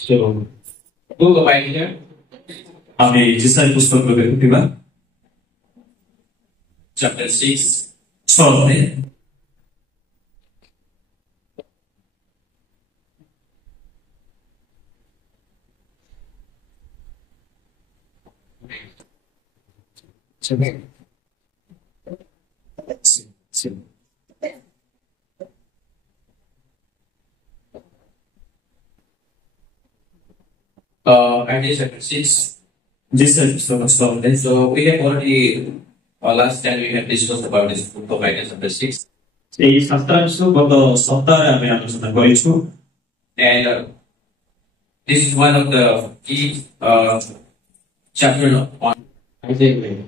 So, book of Isaiah. আমি যিশাই পুস্তক দেখুথিবা Chapter 6. 6 Isaiah chapter 6. যিশাই পুস্তক 6 So, we have already, last time we have discussed about this book of Isaiah chapter 6. এই শাস্ত্রাংশ গত সপ্তাহে আমি আলোচনা করেছি And this is one of the key chapter on Isaiah.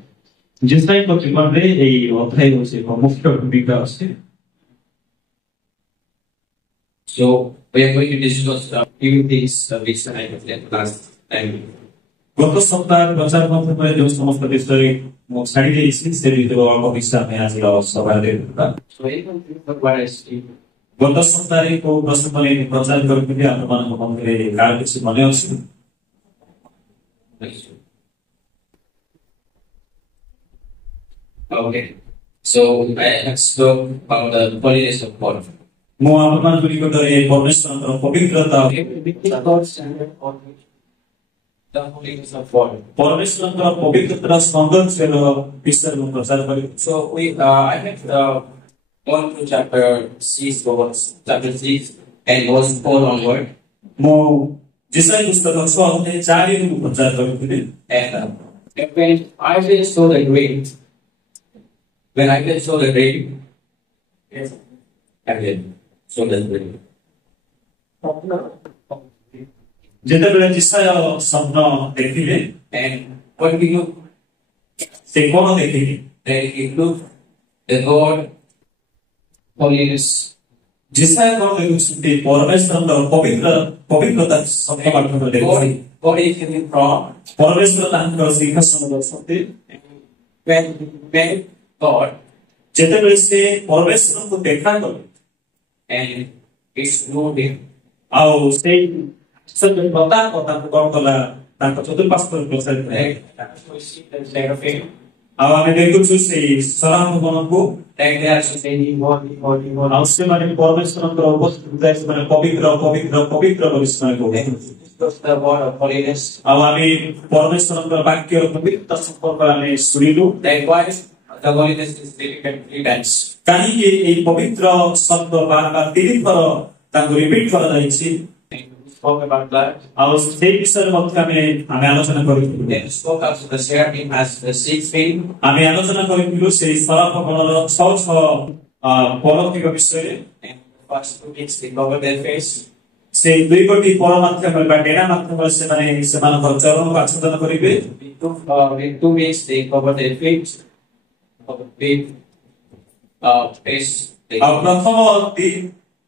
যিশাই পত্রিকারে এই অধ্যায় হচ্ছে মুখ্য ভূমিকা আছে So, we are going to discuss a few things which I have left last time. গত সপ্তাহে প্রচার মাধ্যমে যে সমস্ত বিষয় ছাড়ি দিয়েছি সে ভিতরে অল্প কিছু আমি আজ সবাই দেখবা So, even what I see. গত সপ্তাহে কোন প্রশ্ন মানে প্রচার করতে আপনাদের মধ্যে কার কিছু মনে আছে Okay. So, I have spoke about the holiness of God. ମୁଁ ଆପଣମାନଙ୍କୁ ନିକଟରେ ପରମେଶ୍ୱରଙ୍କର ପବିତ୍ରତା God's standard on the holiness of God. ପରମେଶ୍ୱରଙ୍କର ପବିତ୍ରତାର ସୌନ୍ଦର୍ଯ୍ୟର ବିଷୟରେ ମୁଁ ପ୍ରଚାର କରିବି So, I have gone to chapter 6 and verse 4 onward. ମୁଁ ଯିଶାଇ ପୁସ୍ତକ 6:4 ରୁ ପ୍ରଚାର କରିଥିଲି And when Isaiah saw the grain, when Isaiah saw the grain, Isaiah saw the grain. ଯେତେବେଳେ ଯିଶାଇ ସ୍ୱପ୍ନ ଦେଖିଲେ And what we look, ସେ କଣ ଦେଖିଲେ then he looked the God holiness. ଯିଶାଇ କଣ ଦେଖୁଛନ୍ତି ପରମେଶ୍ୱରଙ୍କର ପବିତ୍ରତା ସତ୍ୟ ମାଧ୍ୟମରେ ଦେଖୁଛନ୍ତି God is in the throne. ପରମେଶ୍ୱର ତାଙ୍କର ସିଂହାସନରେ ଅଛନ୍ତି When God ଯେତେବେଳେ ସେ ପରମେଶ୍ୱରଙ୍କୁ ଦେଖା କଲେ and it's known him. ଆଉ ସେଇ ତାଙ୍କୁ କଣ କଲା ତାଙ୍କ ଚତୁଃପାର୍ଶ୍ୱରେ ପ୍ରସାରିତ ହେଲା We see the seraphim. ଆଉ ଆମେ ଦେଖୁଛୁ ସେଇ ସରାମମାନଙ୍କୁ Like they are saying, holy, holy, holy. ଆଉ ସେମାନେ ପରମେଶ୍ୱରଙ୍କର ଉପସ୍ଥିତିରେ ସେମାନେ ପବିତ୍ର ପବିତ୍ର ପବିତ୍ର ବୋଲି ସେମାନେ କହୁଛନ୍ତି Because the word of holiness. ଆଉ ଆମେ ପରମେଶ୍ୱରଙ୍କର ବାକ୍ୟର ପବିତ୍ରତା ସମ୍ପର୍କରେ ଆମେ ଶୁଣିଲୁ Like why the holiness is repeated 3 times. କାହିଁକି ଏଇ ପବିତ୍ର ଶବ୍ଦ ବାରବାର 3 ଥର ତାଙ୍କୁ ରିପିଟ୍ କରାଯାଇଛି We spoke about that. ଆଉ ସେଇ ବିଷୟରେ ମଧ୍ୟ ଆମେ ଆଲୋଚନା କରିଥିଲୁ Then we spoke also the seraphim as the 6 wing. ଆମେ ଆଲୋଚନା କରିଥିଲୁ ସେଇ ସରାଫଗଣର 6 ପରତିକ ବିଷୟରେ And first 2 weeks they cover their face. ସେଇ 2ଟି ପର ମାଧ୍ୟମରେ ବା ଡେଣା ମାଧ୍ୟମରେ ସେମାନେ ସେମାନଙ୍କର ଚରଣକୁ ଆଚ୍ଛାଦନ କରିବେ In 2 weeks they cover their feet. Feet, face. ଆଉ ପ୍ରଥମ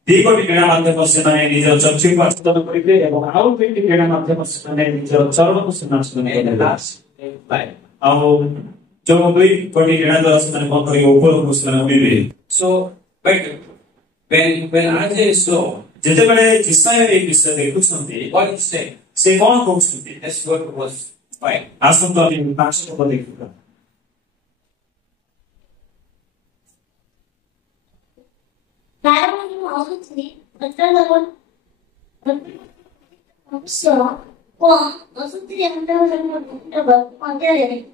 2ଟି ଡେଣା ମାଧ୍ୟମରେ ସେମାନେ ନିଜର ଚକ୍ଷୁକୁ ଆଚ୍ଛାଦନ କରିବେ ଏବଂ ଆଉ 2ଟି ଡେଣା ମାଧ୍ୟମରେ ସେମାନେ ନିଜର ଚରଣକୁ ସେମାନେ ଆଚ୍ଛାଦନ And କରିବେ last they fly. ଆଉ ଯୋଉ 2ଟି ଡେଣା ଦ୍ୱାରା ସେମାନେ କଣ କରିବେ ଉପରକୁ ସେମାନେ ଉଡ଼ିବେ So, but when Isaiah saw, ଯେତେବେଳେ ଯିଶାଇ ଏହି ବିଷୟ ଦେଖୁଛନ୍ତି what he said, ସେ କଣ କହୁଛନ୍ତି let's go to verse 5. ଆସନ୍ତୁ ଆମେ 5 ପଦ ଦେଖିବା 나라는 어수지 어쩌다고 없어. 어수지 한다고 언제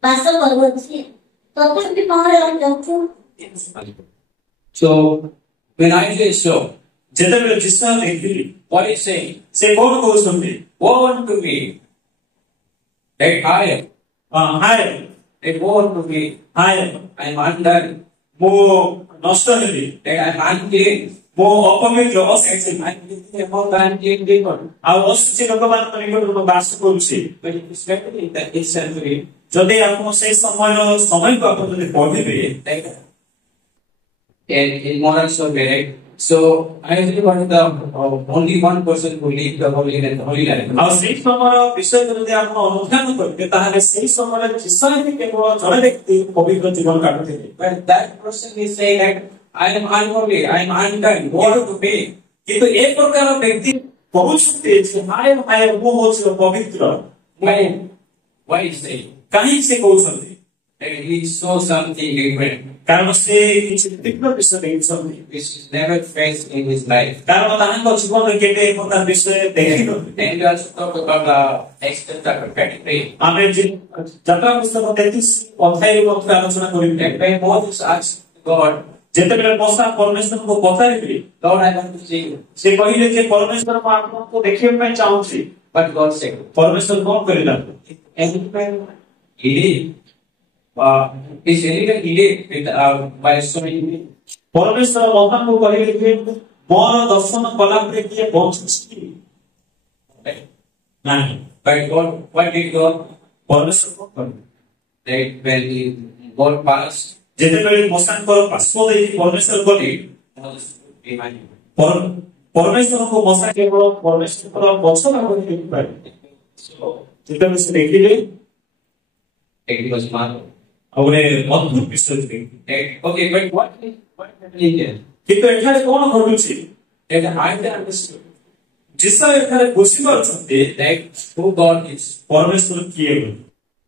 맞서 걸었지. 어떻게 말을 없고. So, when Isaiah saw, ଯେତେବେଳେ ଯିଶାଇ ଦେଖିଲି what he saying, ସେ କଣ କହୁଛନ୍ତି woe unto me, that I am, ହାୟ that woe unto me, ହାୟ I am undone, ମୁଁ ନଷ୍ଟ ହେଲି that I am unclean, ମୁଁ ଅପବିତ୍ର ଅଶୁଚି I am living among the unclean people. ଆଉ ଅଶୁଚି ଲୋକମାନଙ୍କ ନିକଟରେ ମୁଁ ବାସ କରୁଛି But it is written in the 8th century, ଯଦି ଆପଣ ସେଇ ସମୟକୁ ଆପଣ ଯଦି ପଢିବେ like, and in moral survey, so Isaiah was the only one person who lived the holy life. ଆଉ ସେଇ ସମୟର ବିଷୟ ଯଦି ଆପଣ ଅନୁଧ୍ୟାନ କରିବେ ତାହେଲେ ସେଇ ସମୟରେ ଯିଶାଇ କେବଳ ଜଣେ ବ୍ୟକ୍ତି ପବିତ୍ର ଜୀବନ କାଟୁଥିଲେ But that person is saying that I am unholy, I am undone, woe to me. କିନ୍ତୁ ଏ ପ୍ରକାର ବ୍ୟକ୍ତି କହୁଛନ୍ତି ଯେ ହାୟ ହାୟ ମୁଁ ହଉଛି ପବିତ୍ର। Why is it? କାହିଁକି ସେ କହୁଛନ୍ତି? And he saw something different, କାରଣ ସେ କିଛି ତୀକ୍ଷ୍ଣ ବିଷୟ ଦେଖିଛନ୍ତି, which is never faced in his life. କାରଣ ତାଙ୍କ ଜୀବନରେ କେବେ ଏ ପ୍ରକାର ବିଷୟ ଦେଖିନଥିଲେ। And we also talk about Exodus chapter 33. ଆମେ ଯାତ୍ରା ପୁସ୍ତକ 33 ଅଧ୍ୟାୟ ଉପରେ ଆଲୋଚନା କରିବୁ। And when Moses asked God, ଯେତେବେଳେ ମୋଶା ପରମେଶ୍ୱରଙ୍କୁ ପଚାରିଲେ, Lord, I want to see you. ସେ କହିଲେ ଯେ ପରମେଶ୍ୱର ମୁଁ ଆପଣଙ୍କୁ ଦେଖିବା ପାଇଁ ଚାହୁଁଛି। But God said, ପରମେଶ୍ୱର କଣ କରିଲା? anytime he did, is anything he did with, by showing me. ପରମେଶ୍ୱର ମୋଶାଙ୍କୁ କହିଲେ ଯେ ମୋର ଦର୍ଶନ କଲା ପରେ କିଏ ବଞ୍ଚୁଛି ନାହିଁ। But God, what did God? ପରମେଶ୍ୱର କଣ କଲେ? That when God passed, ଯେତେବେଳେ ମୋଶାଙ୍କର ପାର୍ଶ୍ୱ ଦେଇ ପରମେଶ୍ୱର ଗଲେ, Moses behind him. ପରମେଶ୍ୱରଙ୍କୁ ମୋଶା କେବଳ ପରମେଶ୍ୱରଙ୍କର ପଛ ଭାଗରେ ଦେଖିପାରିଲେ। So ଯେତେବେଳେ ସେ ଦେଖିଲେ it was marvelous. ଆଉ ଗୋଟେ ଅଦ୍ଭୁତ ବିଷୟ ଦେଖିଲେ। Okay, but what happened here? କିନ୍ତୁ ଏଠାରେ କଣ ଘଟୁଛି? That I understood ଯୀଶୁ ଏଠାରେ ବୁଝିପାରୁଛନ୍ତି that who God is. ପରମେଶ୍ୱର କିଏ ବୋଲି।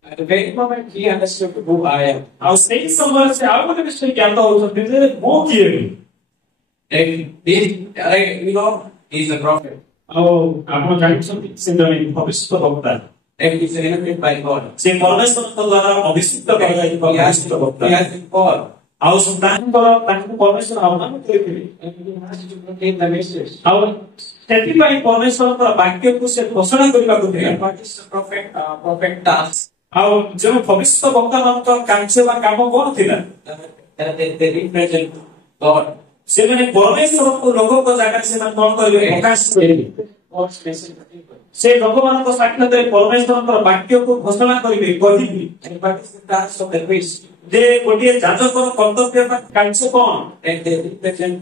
At the very moment he understood who I am. ଆଉ ସେଇ ସମୟରେ ସେ ଆଉ ଗୋଟେ ବିଷୟ ଜ୍ଞାତ ହଉଛନ୍ତି ଯେ ମୁଁ କିଏ ବୋଲି। That this, you know, he is a prophet. ଆଉ ଆପଣ ଜାଣିଛନ୍ତି ସେ ଜଣେ ଭବିଷ୍ୟତ ବକ୍ତା। That he is elected by God. ସେ ପରମେଶ୍ୱରଙ୍କ ଦ୍ୱାରା ଅଭିଷିକ୍ତ କରାଯାଇଥିବା ଭବିଷ୍ୟତ ବକ୍ତା। He has been called. ଆଉ ତାଙ୍କୁ ପରମେଶ୍ୱର ଆହ୍ୱାନ କରିଥିଲେ। And he has to proclaim the message. ଆଉ ସେଥିପାଇଁ ପରମେଶ୍ୱରଙ୍କର ବାକ୍ୟକୁ ସେ ଘୋଷଣା କରିବାକୁ ଥିଲା। And what is the prophet task? ଆଉ ଯେଉଁ ଭବିଷ୍ୟତ ବକ୍ତାମାନଙ୍କ କାର୍ଯ୍ୟ ବା କାମ କଣ ଥିଲା? They represent God. ସେମାନେ ପରମେଶ୍ୱରଙ୍କୁ ଲୋକଙ୍କ ଜାଗାରେ ସେମାନେ କଣ କରିବେ? ପ୍ରକାଶ କରିବେ। God's message to people. ସେ ଲୋକମାନଙ୍କ ସାକ୍ଷାତରେ ପରମେଶ୍ୱରଙ୍କର ବାକ୍ୟକୁ ଘୋଷଣା କରିବେ, କହିବେ। And what is the task of the priest? ଯେ ଗୋଟିଏ ଯାଜକର କର୍ତ୍ତବ୍ୟ ବା କାର୍ଯ୍ୟ କଣ? And they represent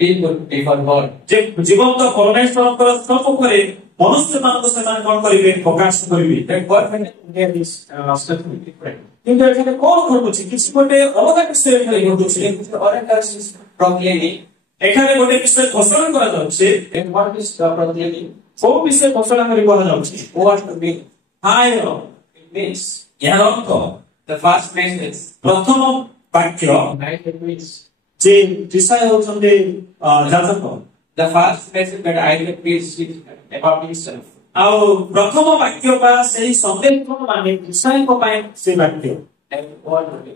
people before God. ଯେ ଜୀବନ୍ତ ପରମେଶ୍ୱରଙ୍କର ସମ୍ମୁଖରେ ମନୁଷ୍ୟମାନଙ୍କୁ ସେମାନେ କଣ କରିବେ? ପ୍ରକାଶ କରିବେ। That God when there is something different. କିନ୍ତୁ ଏଠାରେ କଣ ଘଟୁଛି? କିଛି ଗୋଟେ ଅଲଗା ବିଷୟ ଏଠାରେ ଘଟୁଛି। The oracles is proclaiming. ଏଠାରେ ଗୋଟେ ବିଷୟ ଘୋଷଣା କରାଯାଉଛି। And what is the proclaiming? କୋଉ ବିଷୟ ଘୋଷଣା କରି କୁହାଯାଉଛି? What to be? ହାୟ It means ଏହାର ଅର୍ଥ the first message. ପ୍ରଥମ ବାକ୍ୟ Right? It means ଯେ ଦିଶା ହେଉଛନ୍ତି ଯାଜକ। the first message that I will preach is about himself. ଆଉ ପ୍ରଥମ ବାକ୍ୟ ବା ସେହି ସନ୍ଦେଶ ମାନେ ଦିଶାଙ୍କ ପାଇଁ ସେ ବାକ୍ୟ And what to be?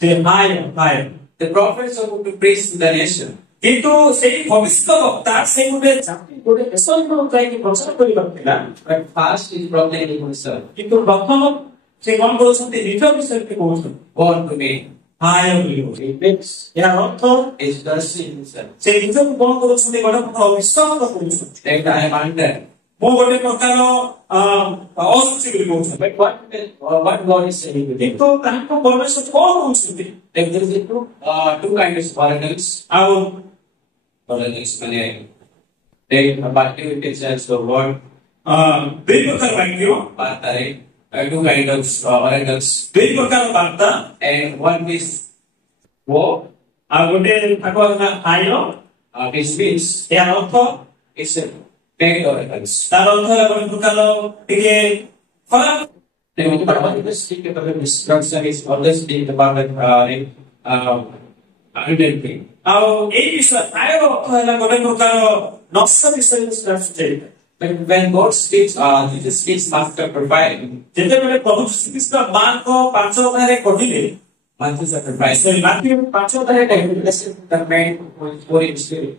ସେ ହାୟ ହାୟ। The prophets are going to preach to the nation. କିନ୍ତୁ ସେଇ ଭବିଷ୍ୟତ ବକ୍ତା ସେ ଗୋଟେ ଜାତି ଗୋଟେ ଦେଶକୁ ଯାଇକି ପ୍ରଚାର କରିବାର ଥିଲା। But first is proclaiming himself. କିନ୍ତୁ ପ୍ରଥମ ସେ କଣ କରୁଛନ୍ତି? ନିଜ ବିଷୟରେ କହୁଛନ୍ତି। Born to me. ହାୟ ବୋଲି କହୁଛନ୍ତି। It means ଏହାର ଅର୍ଥ is trusting himself. ସେ ନିଜକୁ କଣ କରୁଛନ୍ତି? ଗୋଟେ ପ୍ରକାର ଅବିଶ୍ୱାସ କରୁଛନ୍ତି। That I am under. ମୁଁ ଗୋଟେ ପ୍ରକାର ଅଶୁଚି ବୋଲି କହୁଛନ୍ତି। But what God is saying with him? କିନ୍ତୁ ତାଙ୍କ ପରମେଶ୍ୱର କଣ କହୁଛନ୍ତି? If there is two kinds of oracles. ଆଉ Oracles ମାନେ they about it says the word ଦୁଇ ପ୍ରକାର ବାକ୍ୟ, ବାର୍ତ୍ତା, right? Two kinds of oracles. ଦୁଇ ପ୍ରକାର ବାର୍ତ୍ତା, And one is war, ଆଉ ଗୋଟେ ଭାଗ ହେଲା ହାୟ। which means ଏହାର ଅର୍ଥ it's a bad oracles. ତାର ଅର୍ଥ ହେଲା ଗୋଟେ ପ୍ରକାର ଟିକେ ଖରାପ। But when you speak about the destruction, is always speak about the unhealthy. ଆଉ ଏଇ ବିଷୟ ହାୟର ଅର୍ଥ ହେଲା ଗୋଟେ ପ୍ରକାର ନଷ୍ଟ ବିଷୟ ଆସୁଛି। But when God speaks, Jesus speaks Mark chapter 5. ଯେତେବେଳେ ପ୍ରଭୁ ଶ୍ରୀକୃଷ୍ଣ ମାର୍କ 5 ଅଧ୍ୟାୟରେ କହିଲେ, Matthew chapter 5. ସେ ମାର୍କ 5 ଅଧ୍ୟାୟରେ କହିଲେ, Blessed the man who is poor in spirit.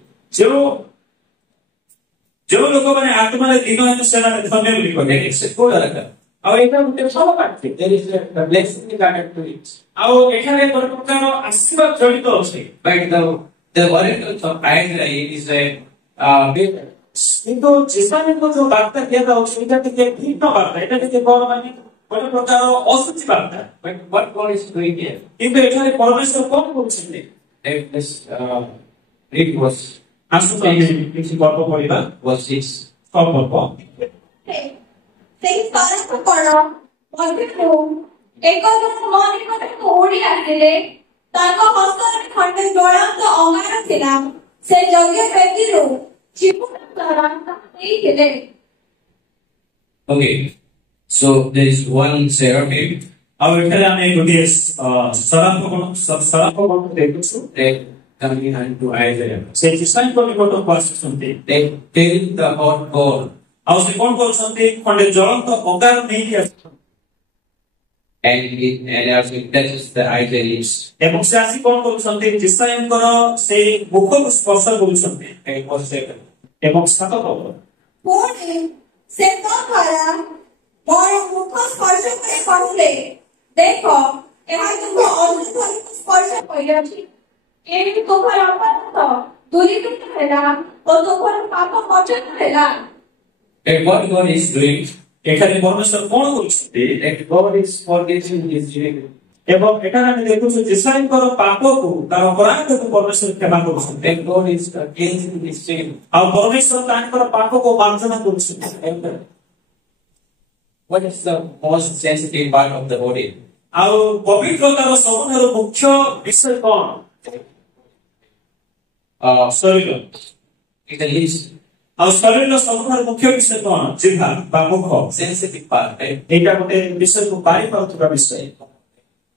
ଯେଉଁ ଲୋକମାନେ ଆତ୍ମାରେ ଦୀନ ହେତୁ ସେମାନେ ଧନ୍ୟ ବୋଲି କହିଲେ। And it's a good oracle. ଆଉ ଏଇଟା ଗୋଟେ ଭଲ ବାକ୍ୟ। There is a blessing connected to it. ଆଉ ଏଠାରେ ଗୋଟେ ପ୍ରକାର ଆଶୀର୍ବାଦ ଜଡ଼ିତ ଅଛି। But the oracles of Isaiah is a better. କିନ୍ତୁ ଯୀଶୁଙ୍କ ଯୋଉ ବାର୍ତ୍ତା ଦିଆଯାଉଛି ଏଇଟା ଟିକେ ଭିନ୍ନ ବାର୍ତ୍ତା। ଏଇଟା ଟିକେ କଣ ମାନେ ଗୋଟେ ପ୍ରକାର ଅଶୁଚି ବାର୍ତ୍ତା। But what God is doing here? କିନ୍ତୁ ଏଠାରେ ପରମେଶ୍ୱର କଣ କରୁଛନ୍ତି? Let's read was ଆସନ୍ତୁ ଆମେ କିଛି ଗଳ୍ପ ପଢିବା। 6. ଗଳ୍ପ ସେଇ ସରକଣ ମଧ୍ୟରୁ ଏକ ଜଣ ମଣିଷକୁ ଉଡ଼ି ଆସିଲେ। ତାଙ୍କ ହସ୍ତରେ ଖଣ୍ଡେ ଜ୍ୱଳନ୍ତ ଅଙ୍ଗାର ଥିଲା। ସେ ଯଜ୍ଞ ବେଦୀରୁ ଜୀବନ ଦ୍ୱାରା ଦେଇଥିଲେ। Okay, so there is one seraphim ଆଉ ଏଠାରେ ଆମେ ଗୋଟିଏ ସରାଫ ଗଣ ଦେଖୁଛୁ। that coming unto Isaiah. ସେ ଈଶାଙ୍କ ନିକଟକୁ ଆସୁଛନ୍ତି। They tell the hot coal, ଆଉ ସେ କଣ କରୁଛନ୍ତି? ଖଣ୍ଡେ ଜ୍ୱଳନ୍ତ ଅଙ୍ଗାର ନେଇକି ଆସୁଛନ୍ତି and as it touches the Isaiah lips, ଏବଂ ସେ ଆସି କଣ କରୁଛନ୍ତି? ଈଶାଙ୍କର ସେଇ ମୁଖକୁ ସ୍ପର୍ଶ କରୁଛନ୍ତି and it was taken. ଏବଂ ସାତ କବ ପୁଣି ସେ ଦ୍ୱାରା ମୋର ମୁଖ ସ୍ପର୍ଶ କରି କହିଲେ, ଦେଖ ଏହା ତୁମ ଅନ୍ତରକୁ ସ୍ପର୍ଶ କରିଅଛି। ଏଠି ତୁମର ଅପରାଧ ଦୂରୀକୃତ ହେଲା ଓ ତୁମର ପାପ ମୋଚନ ହେଲା। And what God is doing, ଏଠାରେ ପରମେଶ୍ୱର କଣ କରୁଛନ୍ତି? that God is forgiving his iniquity. ଏବଂ ଏଠାରେ ଆମେ ଦେଖୁଛୁ ଈଶାଙ୍କର ପାପକୁ ତାର ଅପରାଧକୁ ପରମେଶ୍ୱର କ୍ଷମା କରୁଛନ୍ତି That God is cleansing his sin. ଆଉ ପରମେଶ୍ୱର ତାଙ୍କର ପାପକୁ ମାର୍ଜନା କରୁଛନ୍ତି। And what is the most sensitive part of the body? ଆଉ ପବିତ୍ରତାର ସବୁଠାରୁ ମୁଖ୍ୟ ବିଷୟ କଣ? ଶରୀର। It is ଆଉ ଶରୀରର ସବୁଠାରୁ ମୁଖ୍ୟ ବିଷୟ କଣ? ଜିହ୍ବା ବା ମୁଖ। sensitive part, right? ଏଇଟା ଗୋଟେ ବିଷୟକୁ ପାଇପାରୁଥିବା ବିଷୟ।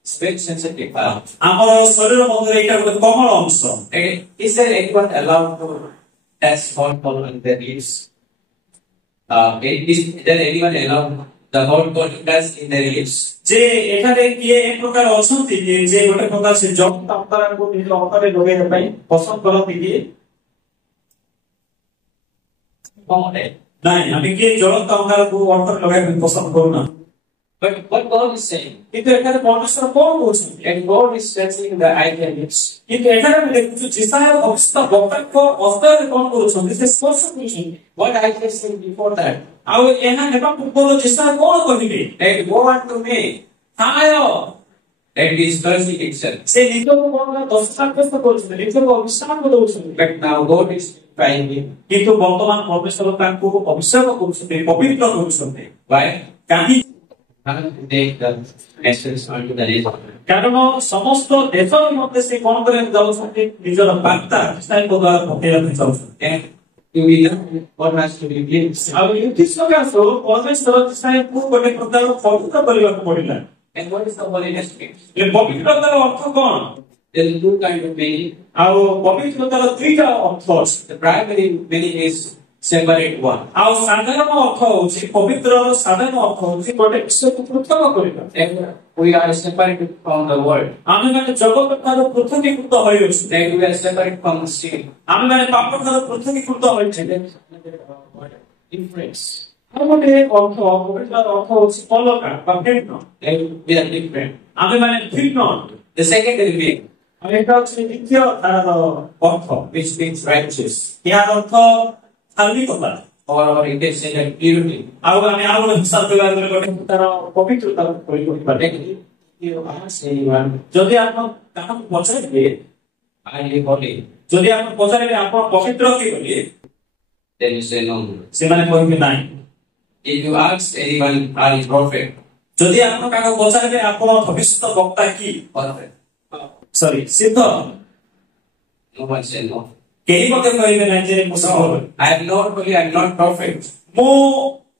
It's very sensitive part. ଆମର ଶରୀର ମଧ୍ୟରେ ଏଇଟା ଗୋଟେ କୋମଳ ଅଂଶ। And is there anyone allowed to touch hot coal on their lips? Is there anyone allowed the hot coal to touch in their lips? ଯେ ଏଠାରେ କିଏ ଏ ପ୍ରକାର ଅଛନ୍ତି ଯେ ଗୋଟେ ପ୍ରକାର ସେ ଜଳନ୍ତ ଅଙ୍ଗାରକୁ ନିଜ ଅଣ୍ଟାରେ ଲଗେଇବା ପାଇଁ ପସନ୍ଦ କରନ୍ତି କିଏ? ନାଇଁ, ଆମେ କିଏ ଜଳନ୍ତ ଅଙ୍ଗାରକୁ ଅଣ୍ଟାରେ ଲଗାଇବା ପାଇଁ ପସନ୍ଦ କରୁନା। But what God is saying, କିନ୍ତୁ ଏଠାରେ ପରମେଶ୍ୱର କଣ କହୁଛନ୍ତି? and God is touching the Isaiah lips. କିନ୍ତୁ ଏଠାରେ ଆମେ ଦେଖୁଛୁ ଈଶାୟ ଭକ୍ତ ବକ୍ତାଙ୍କ ଅସ୍ତ୍ରରେ କଣ କରୁଛନ୍ତି? ସେ ସ୍ପର୍ଶ କରୁଛନ୍ତି। What Isaiah said before that, ଆଉ ଏହା ହେବା ପୂର୍ବରୁ ଈଶାୟ କଣ କହିଲେ? that woe unto me, ଥାୟ that is cursing itself. ସେ ନିଜକୁ କଣ ଦୋଷ ସାବ୍ୟସ୍ତ କରୁଛନ୍ତି, ନିଜକୁ ଅଭିଶାପ ଦଉଛନ୍ତି। But now God is trying him. କିନ୍ତୁ ବର୍ତ୍ତମାନ ପରମେଶ୍ୱର ତାଙ୍କୁ ଅଭିଶାପ କରୁଛନ୍ତି, ପବିତ୍ର କରୁଛନ୍ତି। Why? କାହିଁକି? To take the essence unto the nation. କାରଣ ସମସ୍ତ ଦେଶର ମধ্যେ ସେ କଣ କରିବାକୁ ଯାଉଛନ୍ତି? ନିଜର ବାର୍ତ୍ତା ଈଶାୟଙ୍କ ଦ୍ୱାରା ପକେଇବା ପାଇଁ ଯାଉଛନ୍ତି। And to be done, what has to be cleansed. ଆଉ ଏଠି ସକାଶରୁ ପରମେଶ୍ୱର ଈଶାୟଙ୍କୁ ଗୋଟେ ପ୍ରକାର ପବିତ୍ର କରିବାକୁ ପଡିଲା। And what is the holiness means? ଏ ପବିତ୍ରତାର ଅର୍ଥ କଣ? There is two kinds of meaning. ଆଉ ପବିତ୍ରତାର ଦୁଇଟା ଅର୍ଥ ଅଛି। The primary meaning is separate one. ଆଉ ସାଧାରଣ ଅର୍ଥ ହଉଛି ପବିତ୍ରର ସାଧାରଣ ଅର୍ଥ ହଉଛି ଗୋଟେ ବିଷୟକୁ ପୃଥକ କରିବା। And we are separated from the world. ଆମେମାନେ ଜଗତ ଠାରୁ ପୃଥକୀକୃତ ହୋଇଅଛୁ। That we are separate from the sin. ଆମେମାନେ ପାପ ଠାରୁ ପୃଥକୀକୃତ ହୋଇଛୁ। Difference. ଆଉ ଗୋଟେ ଅର୍ଥ ପବିତ୍ରର ଅର୍ଥ ହଉଛି ଅଲଗା ବା ଭିନ୍ନ। That we are different. ଆମେମାନେ ଭିନ୍ନ। The secondary meaning, ଆଉ ଏଇଟା ହଉଛି ଦ୍ୱିତୀୟ ତାର ଅର୍ଥ। which means righteous, ଏହାର ଅର୍ଥ ଧାର୍ମିକତା। or you can say that purity. ଆଉ ଆମେ ଆଉ ଗୋଟେ ଭାଷା ବ୍ୟବହାର କରି ଗୋଟେ ତାର ପବିତ୍ରତାର କହିପାରିବା। Like if you ask anyone, ଯଦି ଆପଣ କାହାକୁ ପଚାରିବେ, are you holy? ଯଦି ଆପଣ ପଚାରିବେ ଆପଣ ପବିତ୍ର କି ବୋଲି, Then you say no. ସେମାନେ କହିବେ ନାହିଁ। If you ask anyone, are you prophet? ଯଦି ଆପଣ କାହାକୁ ପଚାରିବେ ଆପଣ ଭବିଷ୍ୟତ ବକ୍ତା କି, Prophet. ସରି ସିଦ୍ଧ, No one say no. କେହି ମଧ୍ୟ କହିବେ ନାହିଁ ଯେ ମୁଁ ସିଦ୍ଧ। No, I am not holy, I am not prophet. ମୁଁ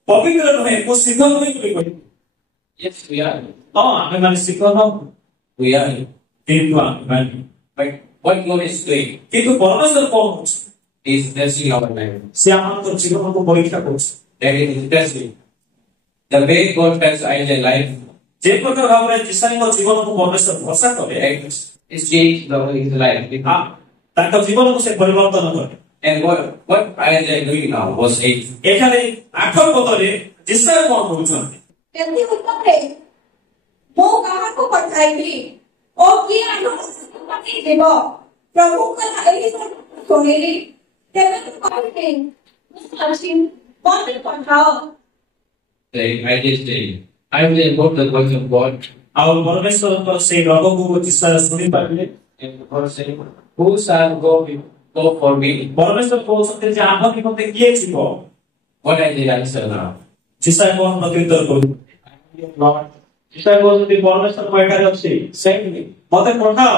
ପବିତ୍ର ନୁହେଁ, ମୁଁ ସିଦ୍ଧ ନୁହେଁ ବୋଲି କହିବି। Yes, we are. ହଁ ଆମେମାନେ ସିଦ୍ଧ ନୁହଁ, We are. କିନ୍ତୁ ଆମେମାନେ But what God is doing କିନ୍ତୁ ପରମେଶ୍ୱର କଣ କରୁଛି? is blessing our life. ସେ ଆମମାନଙ୍କ ଜୀବନକୁ ପରୀକ୍ଷା କରୁଛି। That it is blessing. The way God has Isaiah's life, ଯେ ପ୍ରକାର ଭାବରେ ଈଶାଙ୍କ ଜୀବନକୁ ପରମେଶ୍ୱର ଭରସା କରେ, is changed his life. ତାଙ୍କ ଜୀବନକୁ ସେ ପରିବର୍ତ୍ତନ କରେ। And what Isaiah is doing now was 8. ଏଠାରେ 8 ପଦରେ ଈଶା କଣ କହୁଛନ୍ତି? ଏମିତି ଉତ୍ତରରେ ମୁଁ କାହାକୁ ପଠାଇବି ଓ କିଏ ଆମକୁ ଯିବ? ପ୍ରଭୁଙ୍କର ଏହି ଶୁଣିଲି, ତେବେ ମୁଁ କହିଲି ମୁଁ ଅଛି, ମତେ ପଠାଅ। Isaiah is saying, Isaiah got the voice of God. ଆଉ ପରମେଶ୍ୱରଙ୍କର ସେଇ ରବକୁ ଈଶା ଶୁଣି ପାରିଲେ। And God saying, who shall go for me? ପରମେଶ୍ୱର କହୁଛନ୍ତି ଯେ ଆମ ନିମନ୍ତେ କିଏ ଯିବ? What Isaiah answer now? Esha କଣ ପ୍ରତ୍ୟୁତ୍ତର କରୁଛନ୍ତି? Lord, ଈଶା କହୁଛନ୍ତି ପରମେଶ୍ୱର ମୋ ଏଠାରେ ଅଛି, send me. ମତେ ପଠାଅ।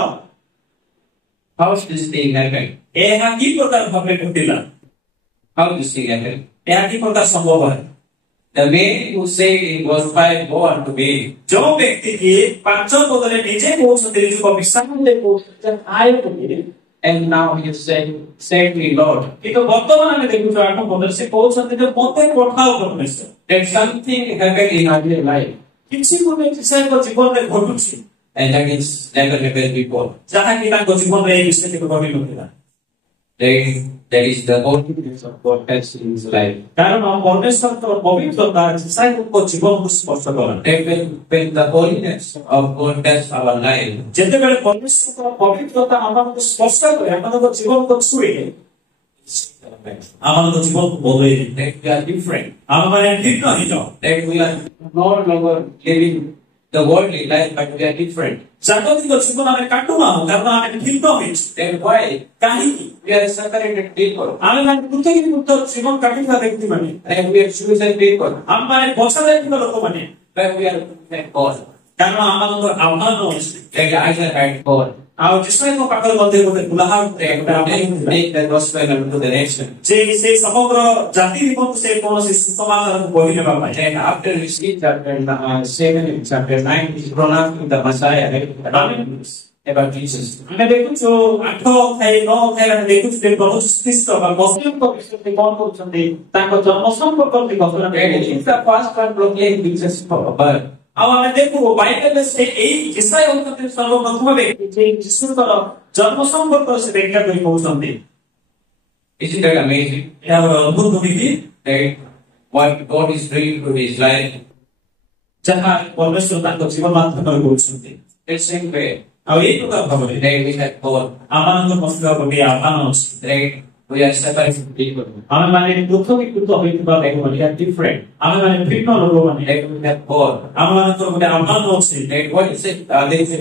How is this thing happen? ଏହା କି ପ୍ରକାର ଭାବରେ ଘଟିଲା? How do you see that? ଏହା କି ପ୍ରକାର ସମ୍ଭବ है? The man who said it was 5 born to be, जो व्यक्ति की 5 बदले निजे କହୁଛନ୍ତି ଯୁଗ ବିଶ୍ରାମରେ କହୁଛନ୍ତି ଆୟ ବୋଲି and now he is saying, send me, Lord. କିନ୍ତୁ ବର୍ତ୍ତମାନ ଆମେ ଦେଖୁଛୁ 8 ବଦଳେ ସେ କହୁଛନ୍ତି ଯେ ମୋତେ ପଠାଅ ପରମେଶ୍ୱର। That something happened in our life, କିଛି ଗୋଟେ ବିଷୟଙ୍କ ଜୀବନରେ ଘଟୁଛି and that is never happened before. ଯାହାକି ତାଙ୍କ ଜୀବନରେ ଏହି ବିଷୟ କେବେ ଘଟିନଥିଲା। That is the holiness of God has in his life. କାରଣ ପରମେଶ୍ୱରଙ୍କ ପବିତ୍ରତା ଇସାଇଙ୍କ ଜୀବନକୁ ସ୍ପର୍ଶ କରେ। When the holiness of God touches our life, ଯେତେବେଳେ ପରମେଶ୍ୱରଙ୍କ ପବିତ୍ରତା ଆମକୁ ସ୍ପର୍ଶ କରେ ଆମମାନଙ୍କ ଜୀବନକୁ ଛୁଏ ଆମମାନଙ୍କ ଜୀବନକୁ ବଦଳେଇ ଦିଏ। that we are different. ଆମମାନେ ଭିନ୍ନ ହେଇଯାଉ। That we are no longer living the worldly life, but we are different. ଜାଗତିକ ଜୀବନ ଆମେ କାଟୁନାହୁଁ କାରଣ ଆମେ ଭିନ୍ନ ହେଇଛୁ। Then why? କାହିଁକି? We are separated people. ଆମେମାନେ ପୃଥକୀକୃତ ଜୀବନ କାଟିଥିବା ବ୍ୟକ୍ତିମାନେ And we are chosen people. ଆମମାନେ ବଛା ଯାଇଥିବା ଲୋକମାନେ But we are like God. କାରଣ ଆମମାନଙ୍କର ଆହ୍ୱାନ ଅଛି। Like Isaac had God. ଆଉ ଯୀଶୁଙ୍କ ପାଖରେ ମଧ୍ୟ ଗୋଟେ ଉଦାହରଣ Take the gospel unto the nation. ଯେ ସେ ସମଗ୍ର ଜାତି ନିମନ୍ତେ ସେ କୌଣସି ସମାଧାନକୁ ବହି ନେବା ପାଇଁ। And after we see chapter 7 and chapter 9, he's pronouncing the Messiah about Jesus. ଆମେ ଦେଖୁଛୁ 8 ଅଧ୍ୟାୟ 9 ଅଧ୍ୟାୟରେ ଆମେ ଦେଖୁଛୁ ଯେ ପ୍ରଭୁ ଯୀଶୁ ଖ୍ରୀଷ୍ଟ ବା ମସିହଙ୍କ ବିଷୟରେ କଣ କରୁଛନ୍ତି ତାଙ୍କ ଜନ୍ମ ସମ୍ପର୍କରେ ଘୋଷଣା And କରିଛନ୍ତି। it's the first one proclaimed Jesus for birth. ଆଉ ଆମେ ଦେଖୁ ବାଇବେଲରେ ସେ ଏଇ ଇସାଇ ହେଉଛନ୍ତି ସର୍ବପ୍ରଥମ ବ୍ୟକ୍ତି ଯେ ଯୀଶୁଙ୍କର ଜନ୍ମ ସମ୍ପର୍କରେ ସେ ବ୍ୟାଖ୍ୟା କରି କହୁଛନ୍ତି। Isn't that amazing? ଏହା ଗୋଟେ ଅଦ୍ଭୁତ ନୁହେଁ କି? That what God is doing to his life? ଯାହା ପରମେଶ୍ୱର ତାଙ୍କ ଜୀବନ ମାଧ୍ୟମରେ କରୁଛନ୍ତି। The same way. ଆଉ ଏଇ ପ୍ରକାର ଭାବରେ Today we have God. ଆମମାନଙ୍କ ପଛରେ ଗୋଟିଏ ଆହ୍ୱାନ ଅଛି। Today we are separated people. ଆମେମାନେ ପୃଥକୀକୃତ ହୋଇଥିବା ଲୋକମାନେ We are different. ଆମେମାନେ ଭିନ୍ନ ଲୋକମାନେ Today we have God. ଆମମାନଙ୍କର ଗୋଟେ ଆହ୍ୱାନ ଅଛି। That what is it? They say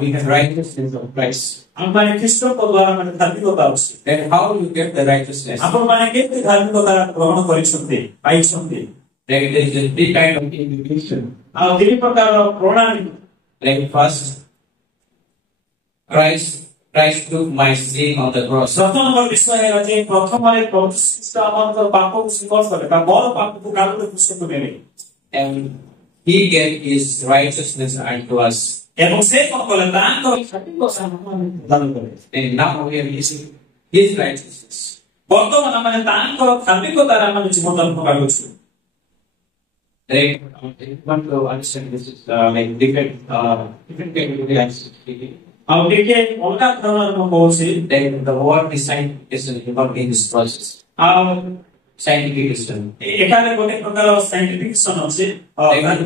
we have righteousness of Christ. ଆମମାନେ ଖ୍ରୀଷ୍ଟଙ୍କ ଦ୍ୱାରା ମାନେ ଧାର୍ମିକତା ଅଛି। Then how you get the righteousness? ଆପଣମାନେ କେମିତି ଧାର୍ମିକତା ଗ୍ରହଣ କରିଛନ୍ତି ପାଇଛନ୍ତି? There is a three kind of invitation. ଆଉ ତିନି ପ୍ରକାର ପ୍ରଣାଳୀ। Like first, Christ took my sin on the cross. ପ୍ରଥମ ନମ୍ବର ବିଷୟ ହେଲା ଯେ ପ୍ରଥମରେ ପ୍ରଭୁ ଖ୍ରୀଷ୍ଟ ଆମମାନଙ୍କର ପାପକୁ ସ୍ୱୀକାର କଲେ ବା ମୋର ପାପକୁ କାନ୍ଧରେ ପୁଷ୍ପକୁ ନେଲେ And he gave his righteousness unto us. ଏବଂ ସେ କଣ କଲେ ତାଙ୍କର ଧାର୍ମିକତା ଆମମାନଙ୍କୁ ପ୍ରଦାନ କଲେ। And now we are using his righteousness. ବର୍ତ୍ତମାନ ଆମେ ତାଙ୍କର ଧାର୍ମିକତାରେ ଆମେ ଜୀବନଯାପନ କରୁଛୁ। Right? I want to understand this is like different category I'm speaking. ଆଉ ଟିକେ ଅଲଗା ଧରଣର ମୁଁ କହୁଛି। Then the word is scientific involved in this process. ଆଉ Scientific system. ଏଠାରେ ଗୋଟେ ପ୍ରକାର ସାଇଣ୍ଟିଫିକେସନ ଅଛି